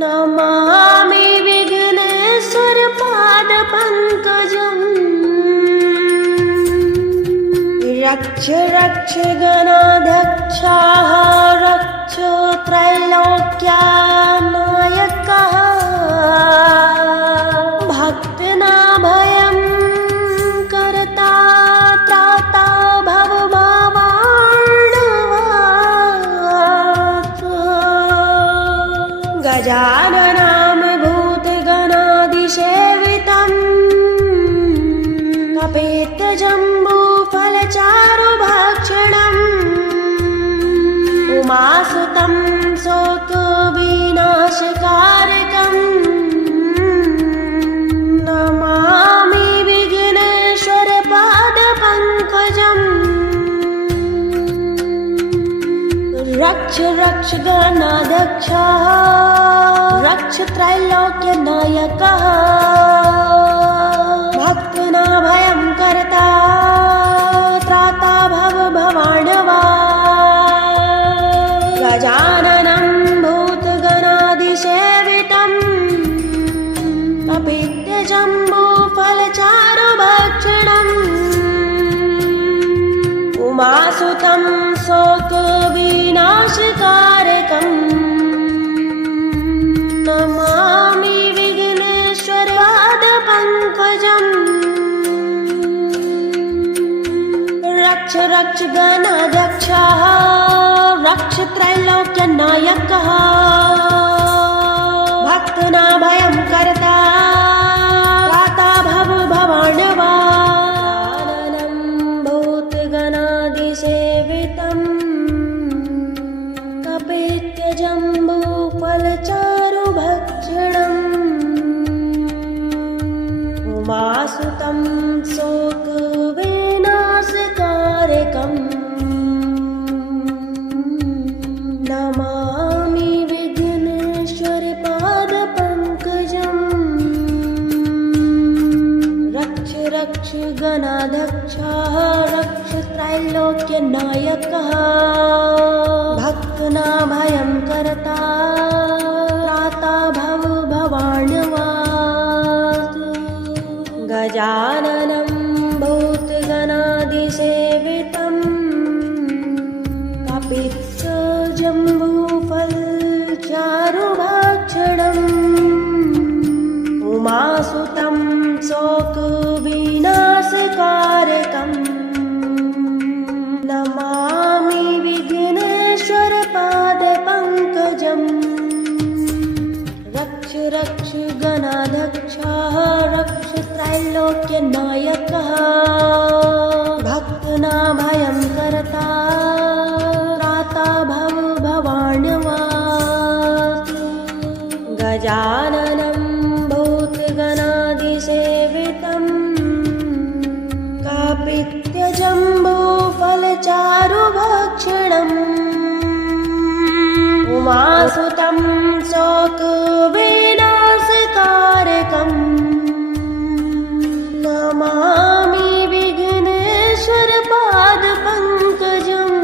नमामि विघ्नेश्वरपादपङ्कजम् रक्ष रक्ष गणाध्यक्षः रक्ष त्रैलोक्यनायकः भक्तनाभयं कर्ता त्राता भवभावार्णवात् गजाननं भूतगणादिसेवितम् कपित्थजम्बूफलचारुभक्षणम् उमासुतं शोकविनाशकारकम् नमामि विघ्नेश्वरपादपङ्कजम् रक्ष रक्ष गणाध्यक्षः रक्ष त्रैलोक्यनायकः भक्तनाभयं कर्ता त्राता भवभावार्णवा गजाननं भूतगणादिसेवितम् कपित्थजम्बूफलचारुभक्षणम् उमासुतं शोकविनाशकारकम् नमामि विघ्नेश्वरपादपङ्कजम् रक्ष रक्ष गणाध्यक्षः रक्ष त्रैलोक्यनायकः भक्तनाभयं कर्ता त्राता भवभावार्णवा गजाननं भूतगणादिसेवितं कपित्थजम्बूफलचारुभक्षणम् उमासुतं शोकविनाशकारकम् नमामि विघ्नेश्वरपादपङ्कजम् रक्ष रक्ष गणाध्यक्षः रक्ष त्रैलोक्यनायकः भक्तनाभयं कर्ता त्राता भवभावार्णवात् गजाननं भूतगणादिसेवितं कपित्थजम्बूफलचारुभक्षणम् उमासुतं शोकविनाशकारकम् नमामि विघ्नेश्वरपादपङ्कजम् रक्ष रक्ष गणाध्यक्षः रक्ष त्रैलोक्यनायकः भक्तनाभयं कर्ता त्राता भवभावार्णवात् गजाननं भूतगणादिसेवितं कपित्थजम्बूफलचारुभक्षणम् उमासुतं शोकविनाशकारकम् नमामि विघ्नेश्वरपादपङ्कजम्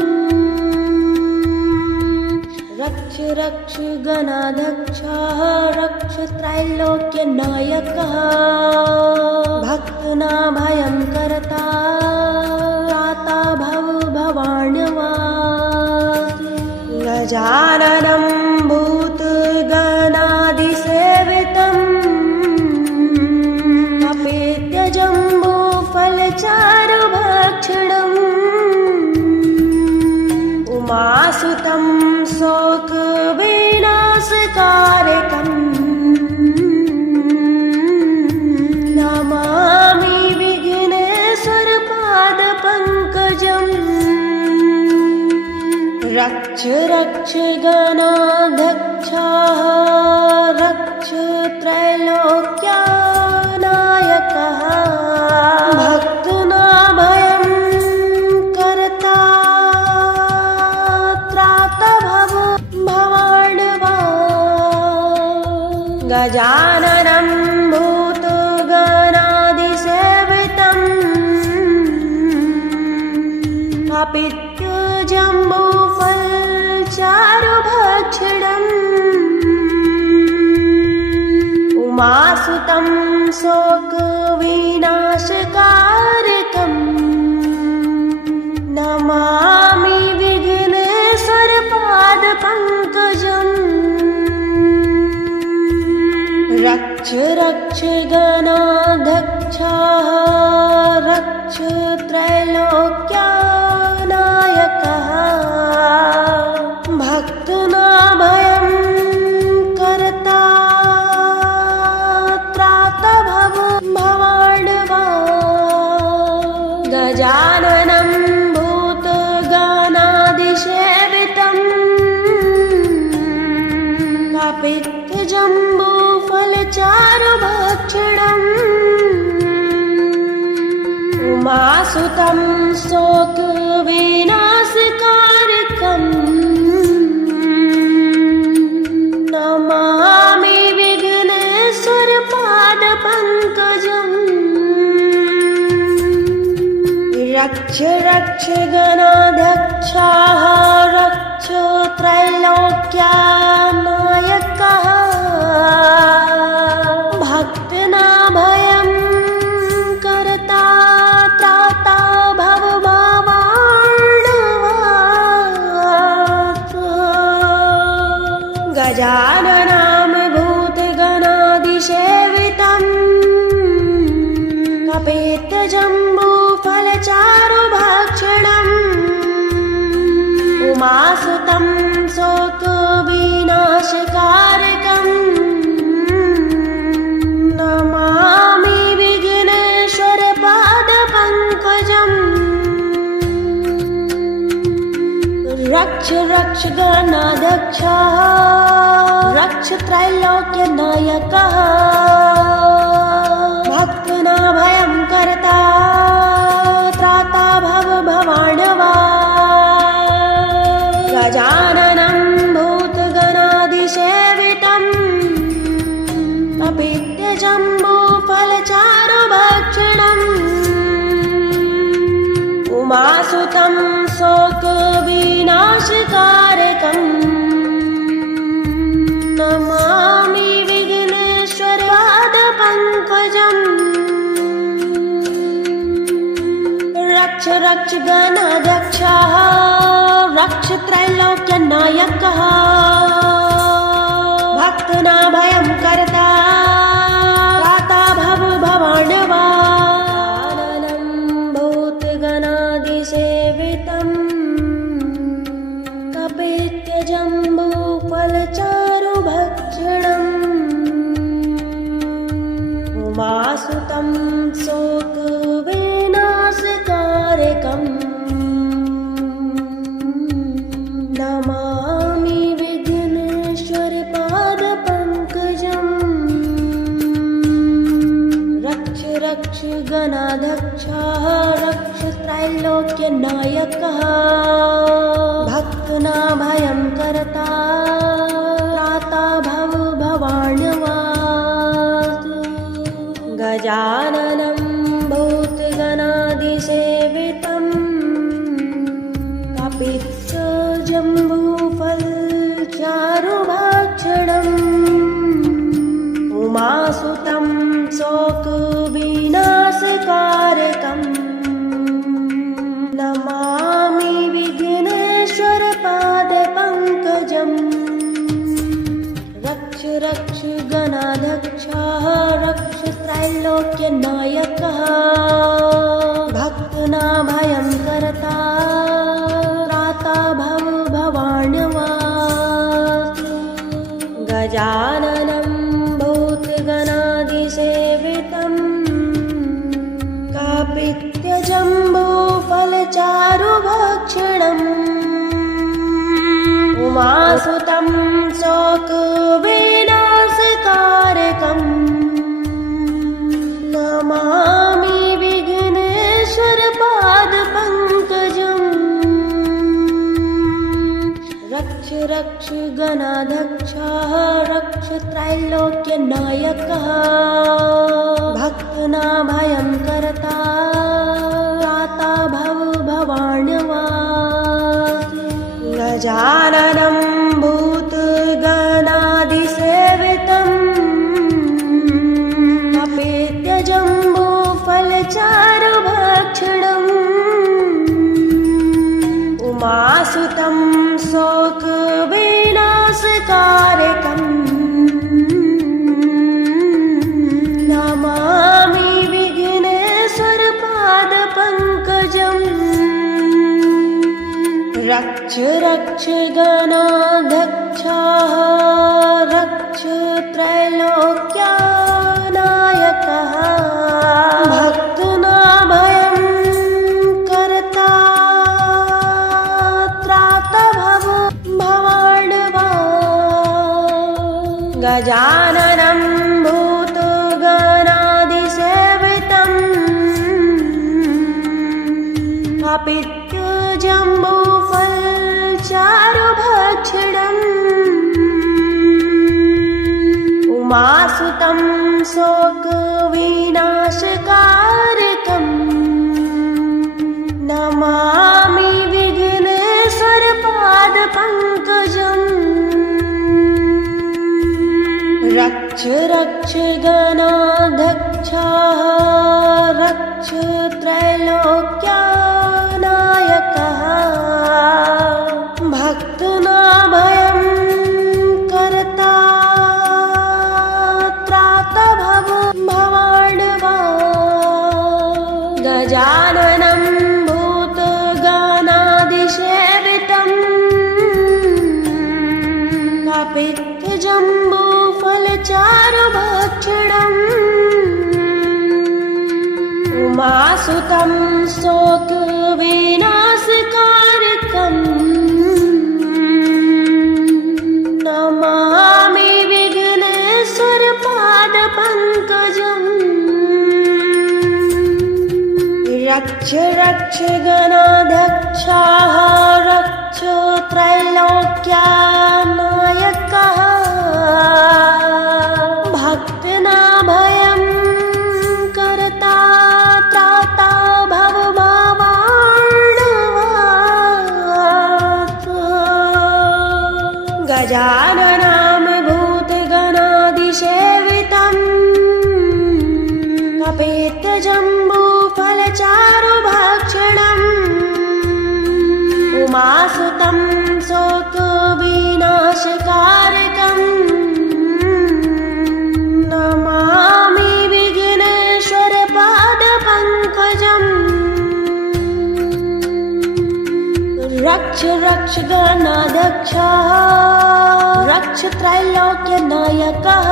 रक्ष रक्ष गणाध्यक्षः रक्ष त्रैलोक्यनायकः भक्तनाभयं कर्ता त्राता भवभावार्णवात् गजाननं भूतगणादिसेवितं रक्ष रक्ष गणाध्यक्षः रक्ष त्रैलोक्यनायकः भक्तनाभयं कर्ता त्रातभव भवाण्डवा गजाननं भूतगणादिसेवितम् कपित्थजम्बूफलचारुभक्षणम् उमासुतं शोकविनाशकारकम् नमामि विघ्नेश्वरपादपङ्कजम् रक्ष रक्ष गणाध्यक्षः रक्ष त्रैलोक्यनायकः भक्तनाभयं कर्ता त्रातभव भवाण्डवा गजाननं भूतगणादिसेवितम् कपित्थजम्बूफलचारुभक्षणम् उमासुतं शोकविनाशकारकम् नमामि विघ्नेश्वरपादपङ्कजम् रक्ष रक्ष गणाध्यक्षः रक्ष त्रैलोक्यनायकः भक्तनाभयं कर्ता त्राता भव भवाण्डवा गजाननं भूतगणादिसेवितम् कपित्थजम्बूफलचारुभक्षणम् उमासुतं शोकविनाशकारकम् नमामि विघ्नेश्वरपादपङ्कजम् रक्ष रक्ष गणाध्यक्षः रक्ष त्रैलोक्यनायकः भक्तनाभयं कर्ता त्राता भव भवाण्डवा गजाननं भूतगणादिसेवितम् कपित्थजम्बूफलचारुभक्षणम् उमासुतं शोकविनाशकारकम् नमामि विघ्नेश्वरपादपङ्कजम् रक्ष रक्ष गणाध्यक्षः रक्ष त्रैलोक्यनायकः भक्तनाभयं कर्ता त्राता भव भवाण्डवा गजाननं भूतगणादिसेवितम् कपित्थजम्बूफलचारुभक्षणम् उमासुतं शोकविनाशकारकम् नमामि विघ्नेश्वरपादपङ्कजम् रक्ष रक्ष गणाध्यक्षः रक्ष त्रैलोक्यनायकः भक्तनाभयं कर्ता त्राता भव भवाण्डवा गजाननं भूतगणादिसेवितम् कपित्थजम्बूफलचारुभक्षणम् उमासुतं शोकविनाशकारकम् नमामि विघ्नेश्वरपादपङ्कजम् रक्ष रक्ष गणाध्यक्षः रक्ष त्रैलोक्यनायकः भक्तनाभयं कर्ता त्राता भव भवाण्डवा गजाननं भूतगणादिसेवितम् कपित्थजम्बूफलचारुभक्षणम् उमासुतं शोकविनाशकारकम् नमामि विघ्नेश्वरपादपङ्कजम् रक्ष रक्ष गणाध्यक्षः रक्ष त्रैलोक्यनायकः भक्तनाभयं करता त्राता भवभवाण्यवासी गजाननं भूतगणादिसेवितम् अपेत्यजम्बूफलचारुभक्षणम् उमासुतं शोकविनाशकारकम् नमामि विघ्नेश्वरपादपङ्कजम् रक्ष रक्ष गणाध्यक्षः रक्ष त्रैलोक्यनायकः भक्तनाभयं करता त्राता भवाण्यवासी गजाननं भूतगणादिसेवितम् अपित्यजम्बूफलचारुभक्षणम् उमासुतं शोकविनाशकारकम् नमामि विघ्नेश्वरपादपङ्कजम् रक्ष रक्ष गणाध्यक्षः रक्ष त्रैलोक्यनायकः भक्तनाभयं करता त्राता भवाण्यवासी गजाननं भूतगणादिसेवितम् कपित्थजम्बूफलचारुभक्षणम् उमासुतं शोकविनाशकारकम् नमामि विघ्नेश्वरपादपङ्कजम् रक्ष रक्ष गणाध्यक्षः रक्ष त्रैलोक्यनायकः भक्तनाभयं करता त्राता भवभवाण्यवासी गजाननं भूतगणादिसेवितम् कपित्थजम्बूफलचारुभक्षणम् उमासुतं शोकविनाशकारकम् नमामि विघ्नेश्वरपादपङ्कजम् रक्ष रक्ष गणाध्यक्षः रक्ष त्रैलोक्यनायकः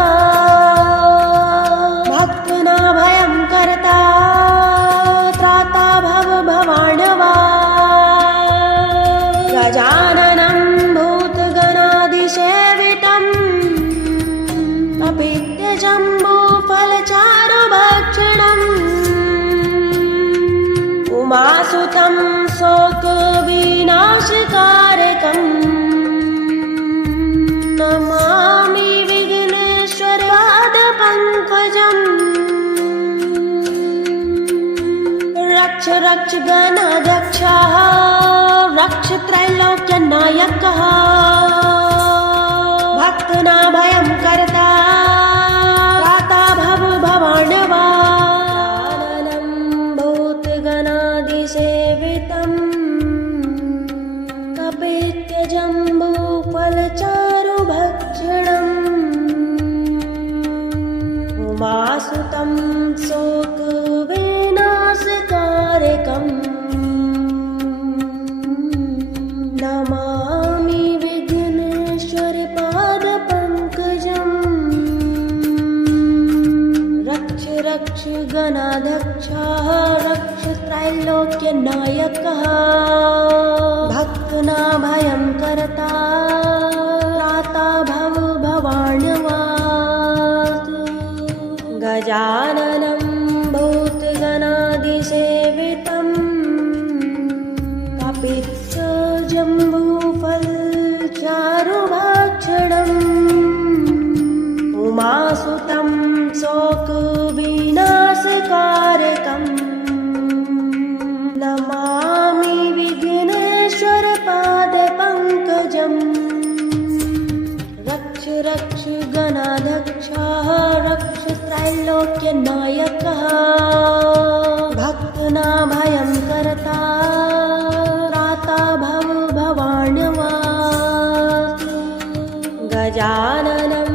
भक्तनाभयं करता त्राता भवभवाण्यवासी गजाननं भूतगणादिसेवितम् अपित्यजम्बूफलचारुभक्षणम् उमासुतं शोकविनाशकारकम् नमामि विघ्नेश्वरपादपङ्कजम् रक्ष रक्ष गणाध्यक्षः रक्ष त्रैलोक्यनायकः भक्तनाभयं करता त्राता भवभवाण्यवासी भूतगणादिसेवितम् कपित्थजम्बूफलचारुभक्षणम् उमासुतं शोकविनाशकारकम् नमामि विघ्नेश्वरपादपङ्कजम् रक्ष रक्ष गणाध्यक्षः रक्ष त्रैलोक्यनायकः भक्तनाभयं करता गजाननं भूतगणादिसेवितं कपित्थजम्बूफलचारुभक्षणम् उमासुतं शोकविनाशकारकम् नमामि विघ्नेश्वरपादपङ्कजम् रक्ष रक्ष गणाध्यक्षः रक्ष त्रैलोक्यनायकः भक्तनाभयं करता त्राता भव भवाण्यवासु गजाननं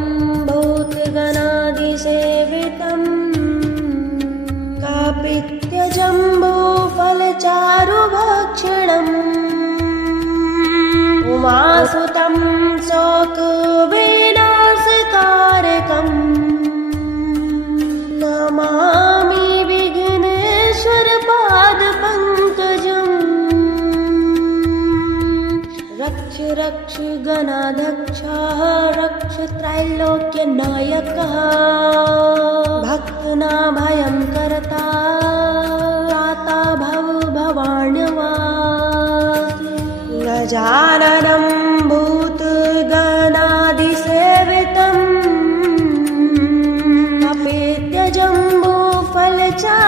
भूतगणादिसेवितं कपित्थजम्बूफलचारुभक्षणम् उमासुतं शोकविनाशकारकम् नमामि विघ्नेश्वरपादपङ्कजम् रक्ष रक्ष गणाध्यक्षः रक्ष त्रैलोक्यनायकः भक्तनाभयं करता त्राता भव भवाण्यवासु गजाननं भूतगणादिसेवितं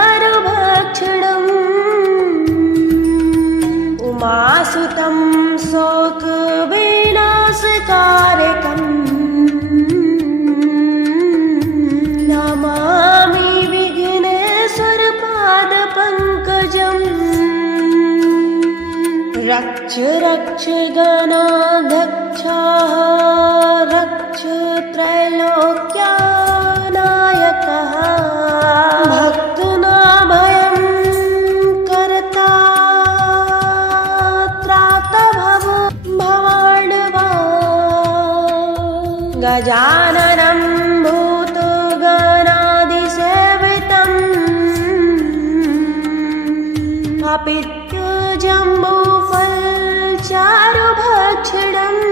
कपित्थजम्बूफलचारुभक्षणम् उमासुतं शोकविनाशकारकम् नमामि विघ्नेश्वरपादपङ्कजम् रक्ष रक्ष गणाध्यक्षः रक्ष त्रैलोक्यनायकः भक्तनाभयं करता त्राता भव भवाण्यवासु गजाननं भूतगणादिसेवितं कपित्थजम्बूफलचारुभक्षणम्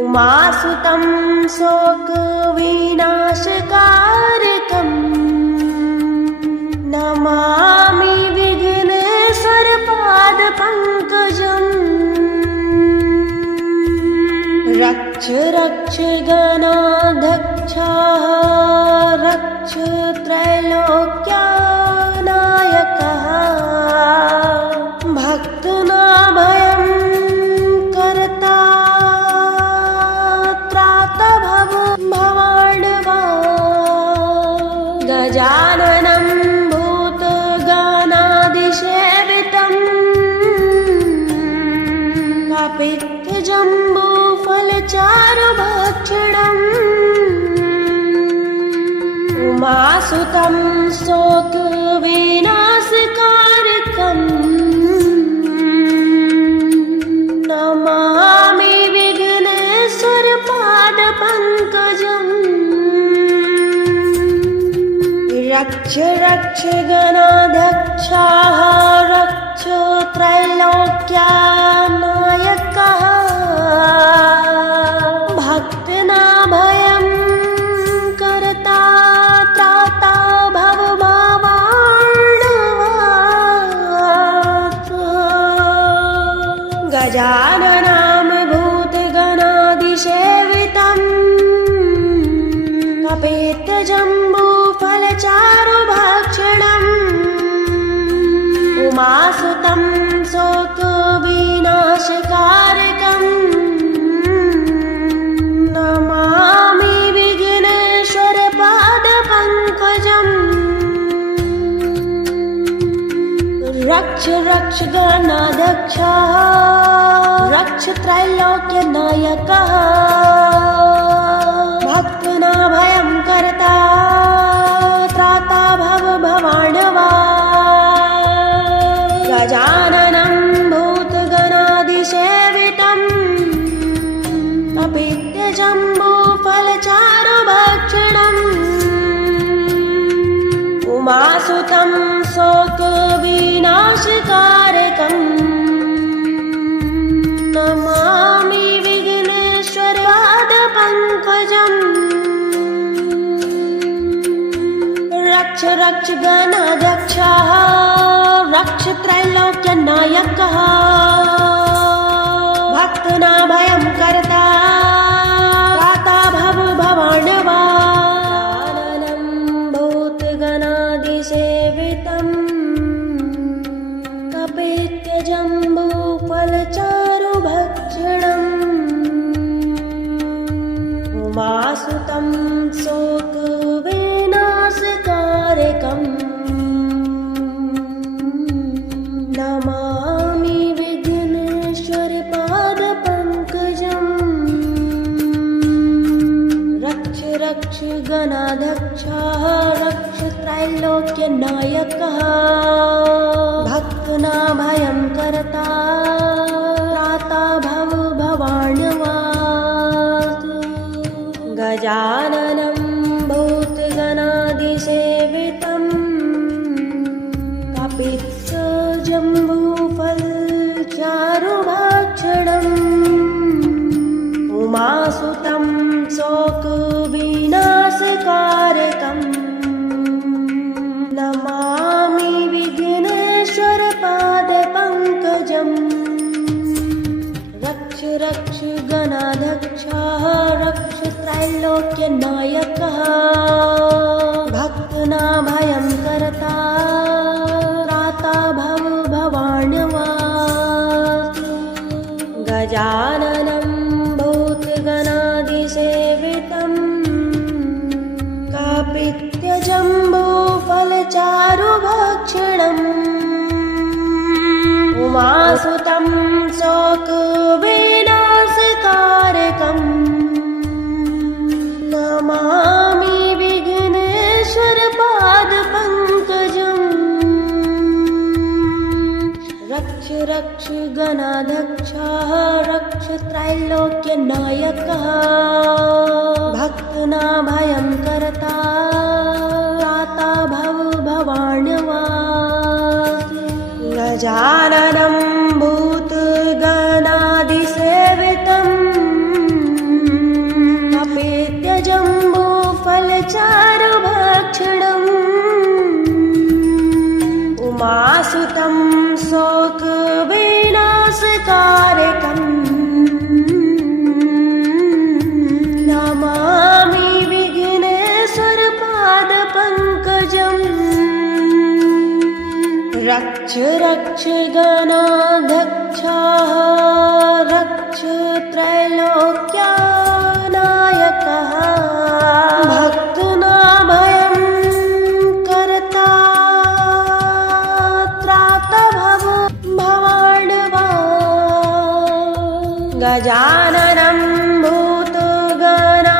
उमासुतं शोकविनाशकारकम् नमामि विघ्नेश्वरपादपङ्कजम् रक्ष रक्ष गणाध्यक्षः रक्ष त्रैलोक्यनायकः भक्तनाभयं करता त्राता भव भवाण्यवासु गजाननं भूतगणादिसेवितं कपित्थजम्बूफलचारुभक्षणम् उमासुतं शोकविनाशकारकम् नमामि विघ्नेश्वरपादपङ्कजम् रक्ष रक्ष गणाध्यक्षः रक्ष त्रैलोक्यनायकः भक्तनाभयं करता त्राता भव भवाण्यवासु गजाननं भूतगणादिसेवितं कपित्थजम्बूफलचारुभक्षणम् उमासुतं शोकविनाशकारकम् नमामि विघ्नेश्वरपादपङ्कजम् रक्ष रक्ष गणाध्यक्षः रक्ष त्रैलोक्यनायकः भक्तनाभयं करता त्राता भव भवाण्यवासु गजाननं भूतगणादिसेवितं कपित्थजम्बूफलचारुभक्षणम् उमासुतं शोकविनाशकारकम् नमामि विघ्नेश्वरपादपङ्कजम् रक्ष रक्ष गणाध्यक्षः रक्ष त्रैलोक्यनायकः भक्तनाभयं कर्ता त्राता भव भवार्णवाननं भूतगणादिसेवितं कपित्यजम्बूफलचारुभक्षणम् उमासुतं शोकविनाशकारकम् नमामि विघ्नेश्वरपादपङ्कजम् रक्ष रक्ष गणाध्यक्षः रक्ष त्रैलोक्यनायकः भक्तनाभयं कर्ता त्राता भव भवार्णवात् गजाननं भूतगणादिसेवितं कपित्थजम्बूफलचारुभक्षणम् उमासुतं शोकविनाशकारकम् नमामि विघ्नेश्वरपादपङ्कजम् रक्ष रक्ष गणाध्यक्षः रक्ष त्रैलोक्यनायकः भक्तनाभयं कर्ता त्राता भव भवार्णवात् गजाननं भूतगणादिसेवितं कपित्यजम्बूफलचारुभक्षणम् उमासुतं शोकविनाशकारकम् नमामि विघ्नेश्वरपादपङ्कजम् रक्ष रक्ष गणाध्यक्षः रक्ष त्रैलोक्यनायकः भक्तनाभयं कर्ता त्राता भव भवार्णवात् गजाननं भूतगणादिसेवितं कपित्यजम्बूफलचारुभक्षणम् उमासुतं शोकविनाशकारकम् नमामि विघ्नेश्वरपादपङ्कजम् रक्ष रक्ष गणाध्यक्षः रक्ष त्रैलोक्यनायकः भक्तनाभयं कर्ता त्राता भव भवार्णवात् गजाननं भूतगणादिसेवितं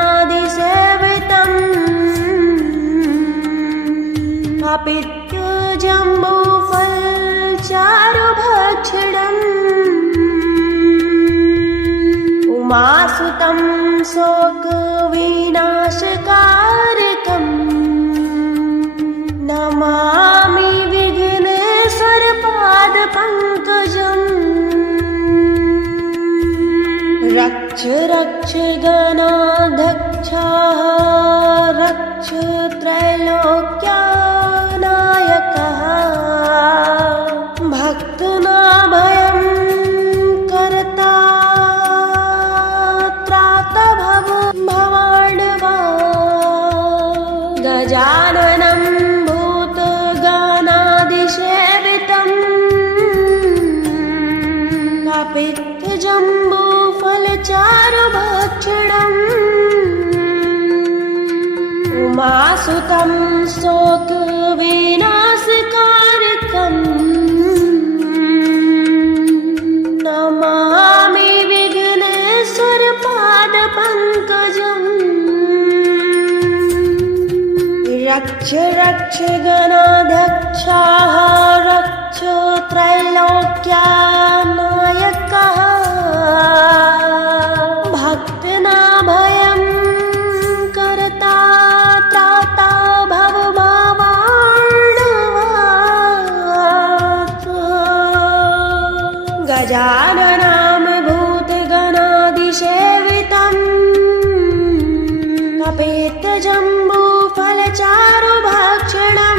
कपित्थजम्बूफलचारुभक्षणम् उमासुतं शोकविनाशकारकम् नमामि विघ्नेश्वरपादपङ्कजम् रक्ष रक्ष गणाध्यक्षः रक्ष त्रैलोक्यनायकः भक्तनाभयं कर्ता त्राता भव भवार्णवात् गजाननं भूतगणादिसेवितं कपित्थजम्बूफलचारुभक्षणम् उमासुतं शोकविनाशकारकम् नमामि विघ्नेश्वरपादपङ्कजम् रक्ष रक्ष गणाध्यक्षः रक्ष त्रैलोक्यनायकः भक्तनाभयं कर्ता त्राता भव भवार्णवात् गजाननं भूतगणादिसेवितं कपित्थजम्बूफलचारुभक्षणम्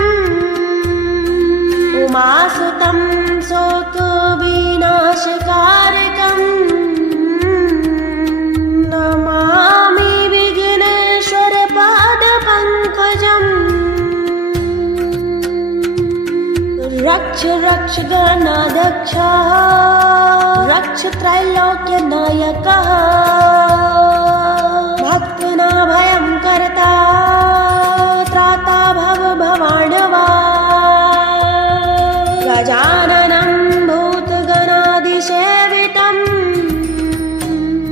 रक्ष रक्ष गणाध्यक्षः रक्ष त्रैलोक्यनायकः भक्तानामभयं कर्ता त्राता भवभवार्णवा गजाननं भूतगणाधिसेवितं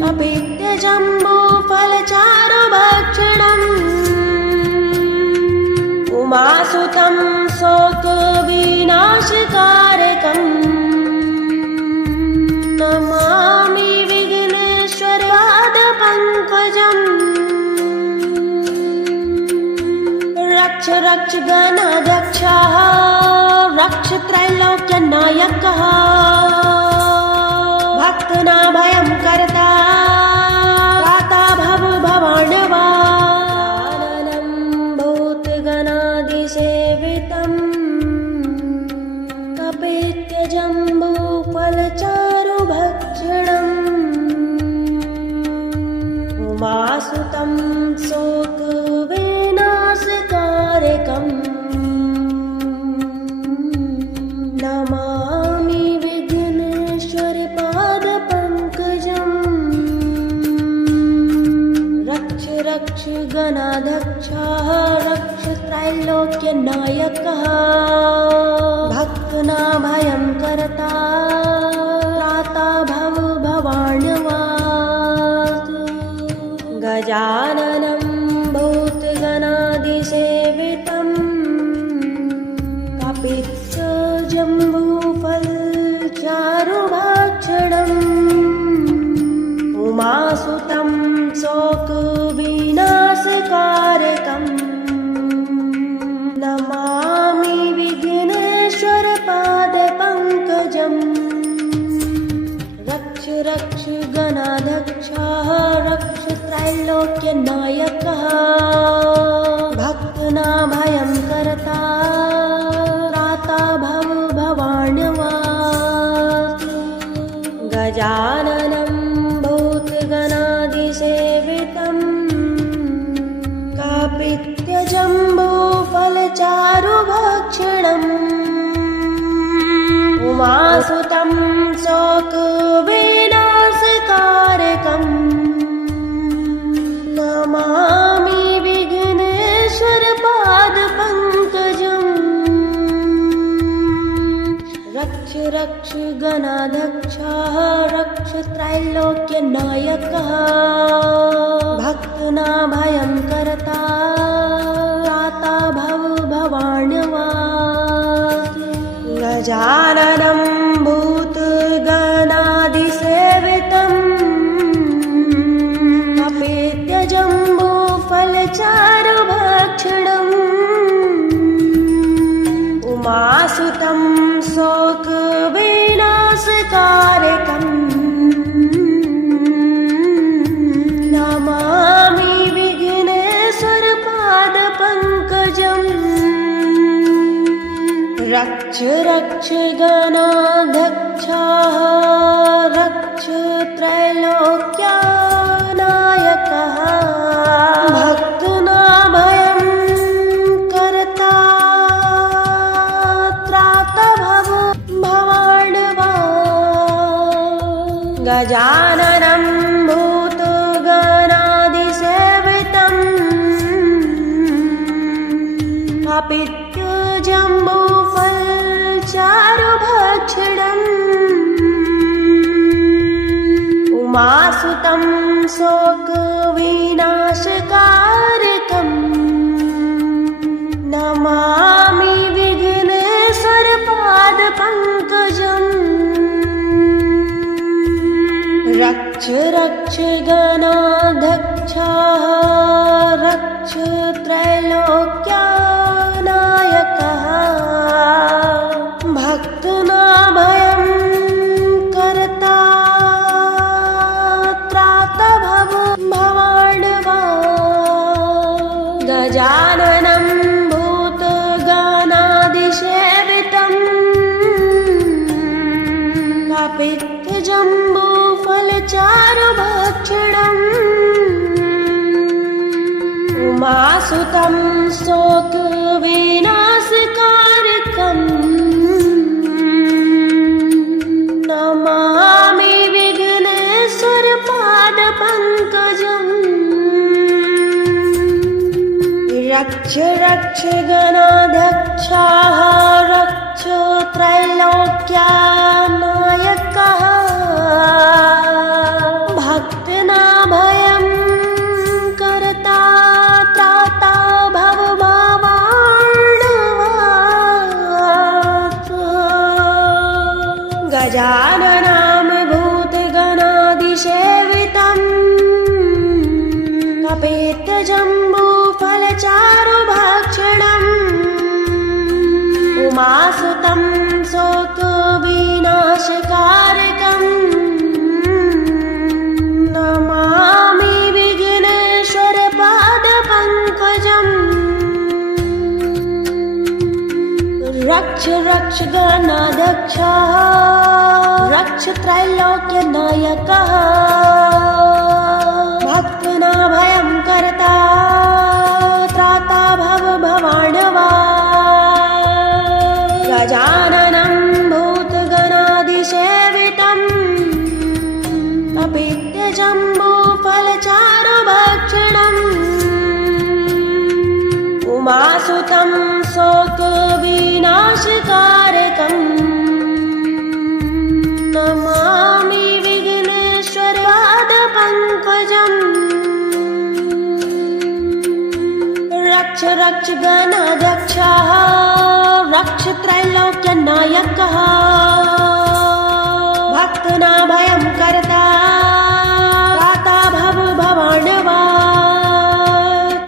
कपित्थजम्बूफलचारुभक्षणम् उमासुतं शोकविनाशकारकम् नमामि विघ्नेश्वरपादपङ्कजम् रक्ष रक्ष गणाध्यक्षः रक्ष त्रैलोक्यनायकः भक्तानामभयं कर्ता त्राता भवभवार्णवा गजाननं भूतगणाधिसेवितं कपित्थजम्बूफलचारुभक्षणम् उमासुतं शोकविनाशकारकम् नमामि विघ्नेश्वरपादपङ्कजम् रक्ष रक्ष गणाध्यक्षः रक्ष त्रैलोक्यनायकः भक्तानामभयं कर्ता त्राता भवभवार्णवा गजाननं भूतगणाधिसेवितं कपित्थजम्बूफलचारुभक्षणम् उमासुतं शोकविनाशकारकम् नमामि विघ्नेश्वरपादपङ्कजम् रक्ष रक्ष गणाध्यक्षः रक्ष त्रैलोक्यनायकः भक्तानामभयं कर्ता त्राता भवभवार्णवा गजाननं भूतगणाधिसेवितं कपित्थजम्बूफलचारुभक्षणम् उमासुतं शोकविनाशकारकम् नमामि विघ्नेश्वरपादपङ्कजम् रक्ष रक्ष गणाध्यक्षः रक्ष त्रैलोक्यनायकः भक्तानामभयं कर्ता त्राता भवभवार्णवा गजाननं भूतगणाधिसेवितं कपित्थजम्बूफलचारुभक्षणम् उमासुतं शोकविनाशकारकम् नमामि विघ्नेश्वरपादपङ्कजम् रक्ष रक्ष गणाध्यक्षः रक्ष त्रैलोक्यनायकः भक्तानामभयं कर्ता त्राता भवभवार्णवा गजाननं भूतगणाधिसेवितं कपित्थजम्बूफलचारुभक्षणम् उमासुतं शोकविनाशकारकम् नमामि विघ्नेश्वरपादपङ्कजम् रक्ष रक्ष गणाध्यक्षः रक्ष त्रैलोक्यनायकः भक्तानामभयं कर्ता त्राता भवभवार्णवा गजाननं भूतगणाधिसेवितं कपित्थजम्बूफलचारुभक्षणम् उमासुतं शोकविनाशकारकम् रक्ष रक्ष गणाध्यक्षाः रक्ष त्रैलोक्यनायकः भक्तनाभयं कर्ता त्राता भवभवार्णवात् गजाननं भूतगणादिसेवितम् कपेतजम्बूफलचारुभक्षणम् उमासुतं शोकविनाशकारकम् नमामि विघ्नेश्वरपादपङ्कजम् रक्ष रक्ष गणाध्यक्षः रक्ष त्रैलोक्यनायकः भक्तनाभयं कर्ता त्राता भवभवार्णवात् गजाननं भूतगणादिसेवितम् कपित्थजम्बूफलचारुभक्षणम् उमासुतं शोकविनाशकारकम् नमामि विघ्नेश्वरपादपङ्कजम् रक्ष रक्ष गणाध्यक्षः